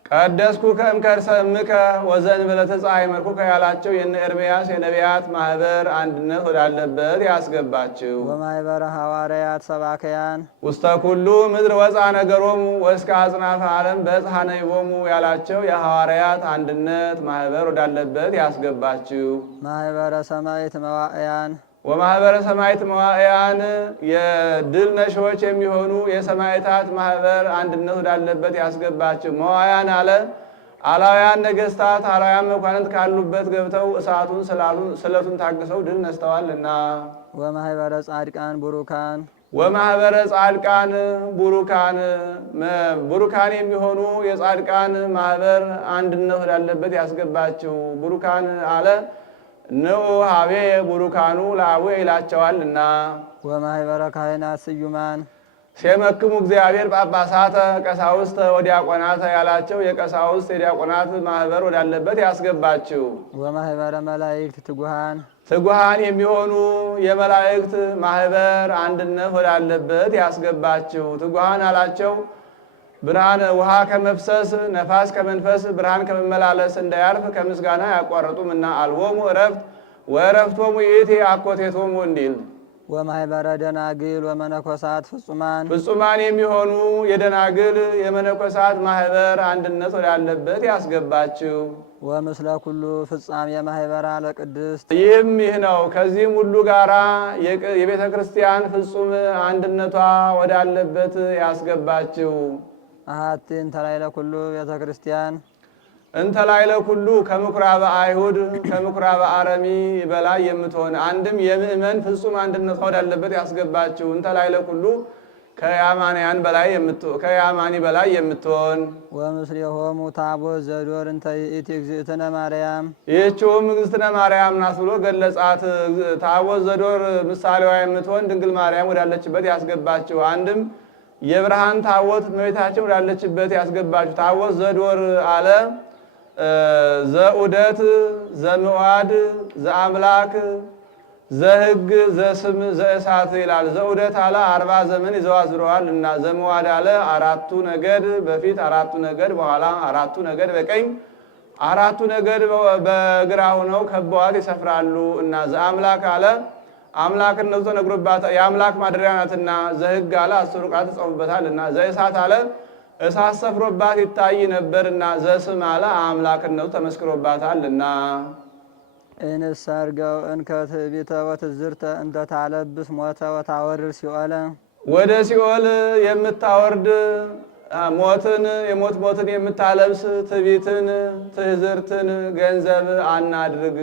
ቀደስኩ ከእምከርሰ እምከ ወዘእንበለ ተፀሐይ መርኩከ ያላቸው የነ ኤርምያስ የነቢያት ማህበር አንድነት ወዳለበት ያስገባችው። ወማይበረ ሐዋርያት ሰባከያን ውስተ ኩሉ ምድር ወፃ ነገሮሙ ወእስከ አጽናፈ ዓለም በጽሐ ነይቦሙ ያላቸው የሐዋርያት አንድነት ማህበር ወዳለበት ያስገባችው። ማህበረ ሰማዕት መዋዕያን ወማህበረ ሰማዕት መዋዕያን የድል ነሾች የሚሆኑ የሰማዕታት ማህበር አንድነት ወዳለበት ያስገባችው። መዋዕያን አለ አላውያን ነገሥታት አላውያን መኳንንት ካሉበት ገብተው እሳቱን ስለቱን ታግሰው ድል ነስተዋልና። ወማህበረ ጻድቃን ቡሩካን ወማህበረ ጻድቃን ቡሩካን የሚሆኑ የጻድቃን ማህበር አንድነት ወዳለበት ያስገባችው። ቡሩካን አለ ንዑ ሀቤ ቡሩካኑ ለአቡ ይላቸዋልና። ወማህበረ ካህናት ስዩማን ሴመክሙ እግዚአብሔር ጳጳሳተ ቀሳውስተ ወዲያቆናተ ያላቸው የቀሳውስት የዲያቆናት ማህበር ወዳለበት ያስገባችው። ወማህበረ መላእክት ትጉሃን የሚሆኑ የመላእክት ማህበር አንድነት ወዳለበት ያስገባችው። ትጉሃን አላቸው ብርሃን ውሃ ከመፍሰስ ነፋስ ከመንፈስ ብርሃን ከመመላለስ እንዳያርፍ ከምስጋና ያቋረጡም እና አልቦሙ እረፍት ወእረፍቶሙ ይእቲ አኮቴቶሙ እንዲል። ወማህበረ ደናግል ወመነኮሳት ፍጹማን የሚሆኑ የደናግል የመነኮሳት ማህበር አንድነት ወዳለበት ያስገባችው። ወምስለ ኩሉ ፍጻሜ ማህበራ ለቅድስት ይህም ይህ ነው። ከዚህም ሁሉ ጋራ የቤተ ክርስቲያን ፍጹም አንድነቷ ወዳለበት ያስገባችው። አሐቲ እንተ ላዕለ ኩሉ ቤተ ክርስቲያን እንተ ላዕለ ኩሉ ከምኩራበ አይሁድ ከምኩራበ አረሚ በላይ የምትሆን አንድም የምእመን ፍጹም አንድነቷ ወዳለበት ያስገባችው። እንተ ላዕለ ኩሉ ከያማኒ በላይ የምትሆን ወምስሌሆሙ ታቦት ዘዶር እንተ ይእቲ እግዝእትነ ማርያም ይህችውም እግዝእትነ ማርያም ናት ብሎ ገለጻት። ታቦት ዘዶር ምሳሌዋ የምትሆን ድንግል ማርያም ወዳለችበት ያስገባችው። አንድም የብርሃን ታቦት እመቤታችን ወዳለችበት ያስገባችው። ታቦት ዘዶር አለ ዘዑደት ዘምዋድ ዘአምላክ ዘሕግ ዘስም ዘእሳት ይላል። ዘዑደት አለ 40 ዘመን ይዘዋዝረዋል እና ዘምዋድ አለ 4ቱ ነገድ በፊት 4ቱ ነገድ በኋላ 4ቱ ነገድ በቀኝ 4ቱ ነገድ በግራ ሆነው ከበዋት ይሰፍራሉ እና ዘአምላክ አለ አምላክነቱ ተነግሮባታል የአምላክ ማደሪያ ናትና። ዘሕግ አለ 10 ቃላት ተጽፎበታል እና ዘእሳት አለ እሳት ሰፍሮባት ይታይ ነበርና። ዘስም አለ አምላክነቱ ተመስክሮባታልና። እንሰርገው እንከት ቢተ ወትዝርተ እንተ ታለብስ ሞተ ወታወርድ ሲኦለ ወደ ሲኦል የምታወርድ ሞትን የምታለብስ ትዕቢትን ትህዝርትን ገንዘብ አናድርግ።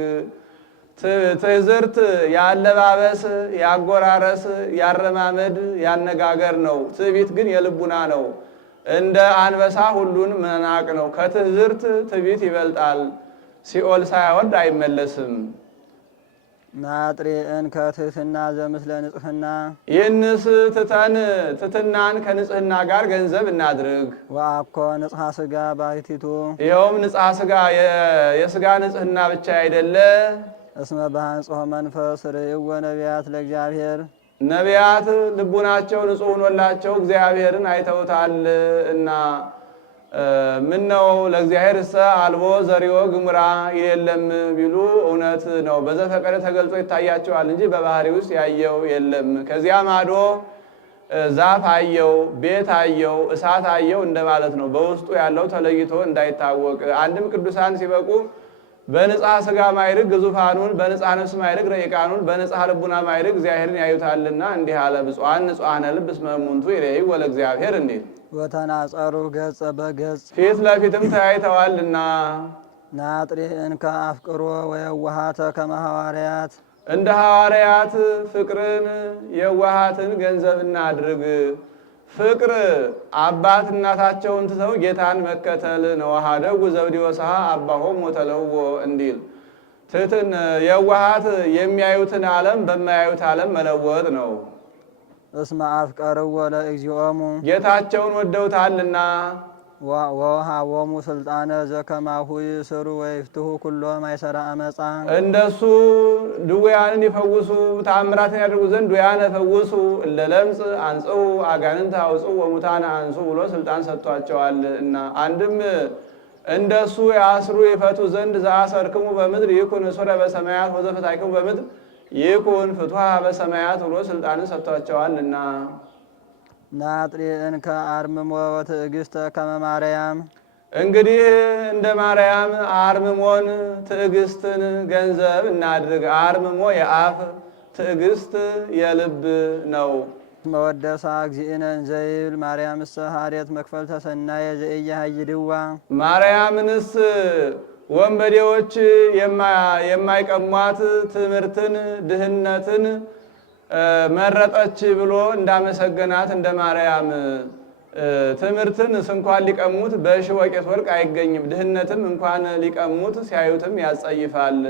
ትህዝርት የአለባበስ ያጎራረስ ያረማመድ ያነጋገር ነው። ትዕቢት ግን የልቡና ነው። እንደ አንበሳ ሁሉን መናቅ ነው። ከትህዝርት ትዕቢት ይበልጣል። ሲኦል ሳያወርድ አይመለስም። ናጥሬእን ከትሕትና ዘምስለ ንጽሕና ይህንስ ትተን ትሕትናን ከንጽሕና ጋር ገንዘብ እናድርግ። ወአኮ ንጽሐ ሥጋ ባሕቲቱ ይኸውም ንጽሐ ሥጋ የሥጋ ንጽሕና ብቻ አይደለ። እስመ በሃንጽሖ መንፈስ ርእይዎ ነቢያት ለእግዚአብሔር ነቢያት ልቡናቸው ንጹሕ ሆኖላቸው እግዚአብሔርን አይተውታል እና ምን ነው ለእግዚአብሔር እሰ አልቦ ዘሪዮ ግሙራ የለም ቢሉ እውነት ነው። በዘፈቀደ ተገልጾ ይታያቸዋል እንጂ በባህሪ ውስጥ ያየው የለም። ከዚያ ማዶ ዛፍ አየው፣ ቤት አየው፣ እሳት አየው እንደማለት ነው። በውስጡ ያለው ተለይቶ እንዳይታወቅ አንድም ቅዱሳን ሲበቁ በንጽሐ ሥጋ ማዕርግ ግዙፋኑን፣ በንጽሐ ነፍስ ማዕርግ ረቂቃኑን፣ በንጽሐ ልቡና ማዕርግ እግዚአብሔርን ያዩታልና እንዲህ አለ። ብፁዓን ንጹሐነ ልብ እስመ እሙንቱ ይሬዩ ወለእግዚአብሔር እንዲል ወተናጸሩ ገጸ በገጽ ፊት ለፊትም ተያይተዋልና። ናጥሬእን ከአፍቅሮ ወየዋሃተ ከመ ሐዋርያት እንደ ሐዋርያት ፍቅርን የዋሃትን ገንዘብ እናድርግ። ፍቅር አባት እናታቸውን ትተው ጌታን መከተል ነው። ሀደጉ ዘብዴወስሐ አባሆሙ ወተለውዎ እንዲል ትሕትን የዋሃት የሚያዩትን ዓለም በማያዩት ዓለም መለወጥ ነው። እስመ አፍቀርዎ ለእግዚኦሙ ጌታቸውን ወደውታልና። ወወሃቦሙ ስልጣነ ዘከማሁ ይስሩ ወይፍትሑ ኩሎ ማይሰራ አመፃ እንደሱ ድውያንን ይፈውሱ ተአምራትን ያደርጉ ዘንድ ድውያነ ፈውሱ እለ ለምጽ አንጽሑ አጋንንት አውጽኡ ወሙታነ አንሱ ብሎ ስልጣን ሰጥቷቸዋል እና አንድም እንደሱ ያስሩ ይፈቱ ዘንድ ዘአሰርክሙ በምድር ይኩን እሱረ በሰማያት ወዘፈታሕክሙ በምድር ይኩን ፍትሐ በሰማያት ብሎ ስልጣንን ሰጥቷቸዋልና። ናጥሬእን ከአርምሞ ወትዕግስተ ከመ ማርያም እንግዲህ እንደ ማርያም አርምሞን ትዕግስትን ገንዘብ እናድርግ። አርምሞ የአፍ ትዕግስት የልብ ነው። መወደሳ እግዚእነ እንዘይብል ማርያምሰ ሀሬት መክፈልተ ሰናየ ዘኢያሃይድዋ ማርያምንስ ወንበዴዎች የማይቀሟት ትምህርትን ድህነትን መረጠች ብሎ እንዳመሰገናት እንደ ማርያም ትምህርትን እንኳን ሊቀሙት በሺ ወቄት ወርቅ አይገኝም። ድህነትም እንኳን ሊቀሙት ሲያዩትም ያጸይፋል።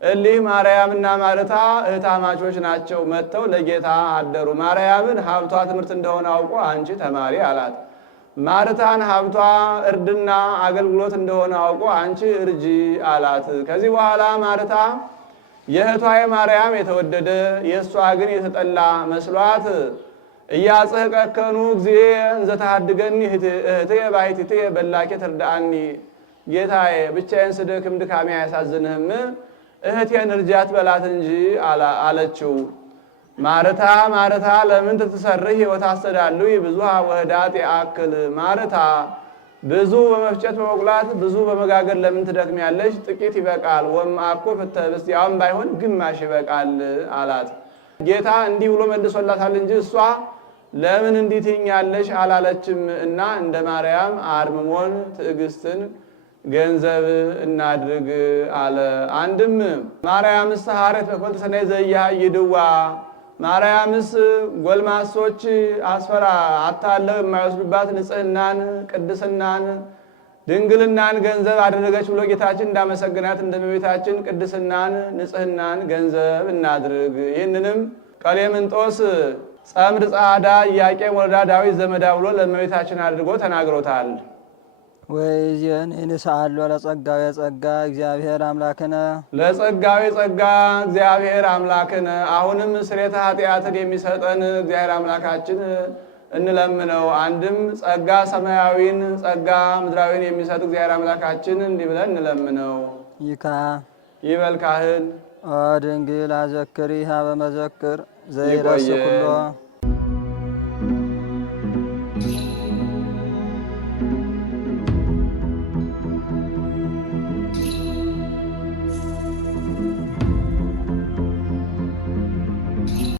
እሊህ ማርያምና ማርታ እህታማቾች ናቸው። መጥተው ለጌታ አደሩ። ማርያምን ሀብቷ ትምህርት እንደሆነ አውቆ አንቺ ተማሪ አላት። ማርታን ሀብቷ እርድና አገልግሎት እንደሆነ አውቆ አንቺ እርጂ አላት። ከዚህ በኋላ ማርታ የእህቷ የማርያም የተወደደ የእሷ ግን የተጠላ መስሏት እያጽሕቀከኑ እግዚእ እንዘ ተሐድገኒ እህትየ ባሕቲትየ በላኬ ትርዳአኒ፣ ጌታዬ ብቻዬን ስደክም ድካሜ አያሳዝንህም? እህቴን እርጃት በላት እንጂ አለችው። ማርታ ማርታ ለምን ትትሰርህ ወታስተዳልዊ ብዙሃ ወህዳት ያክል፣ ማርታ ብዙ በመፍጨት በመቁላት ብዙ በመጋገር ለምን ትደክሚያለሽ? ጥቂት ይበቃል። ወእምአኮ ፍትሐ ኅብስት፣ ያውም ባይሆን ግማሽ ይበቃል አላት። ጌታ እንዲህ ብሎ መልሶላታል እንጂ እሷ ለምን እንዲህ ትይኛለሽ አላለችም። እና እንደ ማርያም አርምሞን ትዕግስትን ገንዘብ እናድርግ አለ። አንድም ማርያምስ ሀሬት መክፈልተ ሰናየ ዘኢያሃይድዋ፣ ማርያምስ ጎልማሶች አስፈራ አታለው የማይወስዱባት ንጽህናን፣ ቅድስናን፣ ድንግልናን ገንዘብ አደረገች ብሎ ጌታችን እንዳመሰግናት እንደ እመቤታችን ቅድስናን፣ ንጽህናን ገንዘብ እናድርግ። ይህንንም ቀሌምንጦስ ጸምር ጻዳ ኢያቄም ወልዳ ዳዊት ዘመዳ ብሎ ለእመቤታችን አድርጎ ተናግሮታል። ወይዜን እንስአሎ ለጸጋዊ ጸጋ እግዚአብሔር አምላክነ ለጸጋዊ ጸጋ እግዚአብሔር አምላክነ። አሁንም ስርየተ ኃጢአትን የሚሰጠን እግዚአብሔር አምላካችን እንለምነው። አንድም ጸጋ ሰማያዊን ጸጋ ምድራዊን የሚሰጥ እግዚአብሔር አምላካችን እንዲህ ብለን እንለምነው። ይካ ይበል ካህን ኦ ድንግል አዘክሪ ሀበ መዘክር ዘይረስ ኩሎ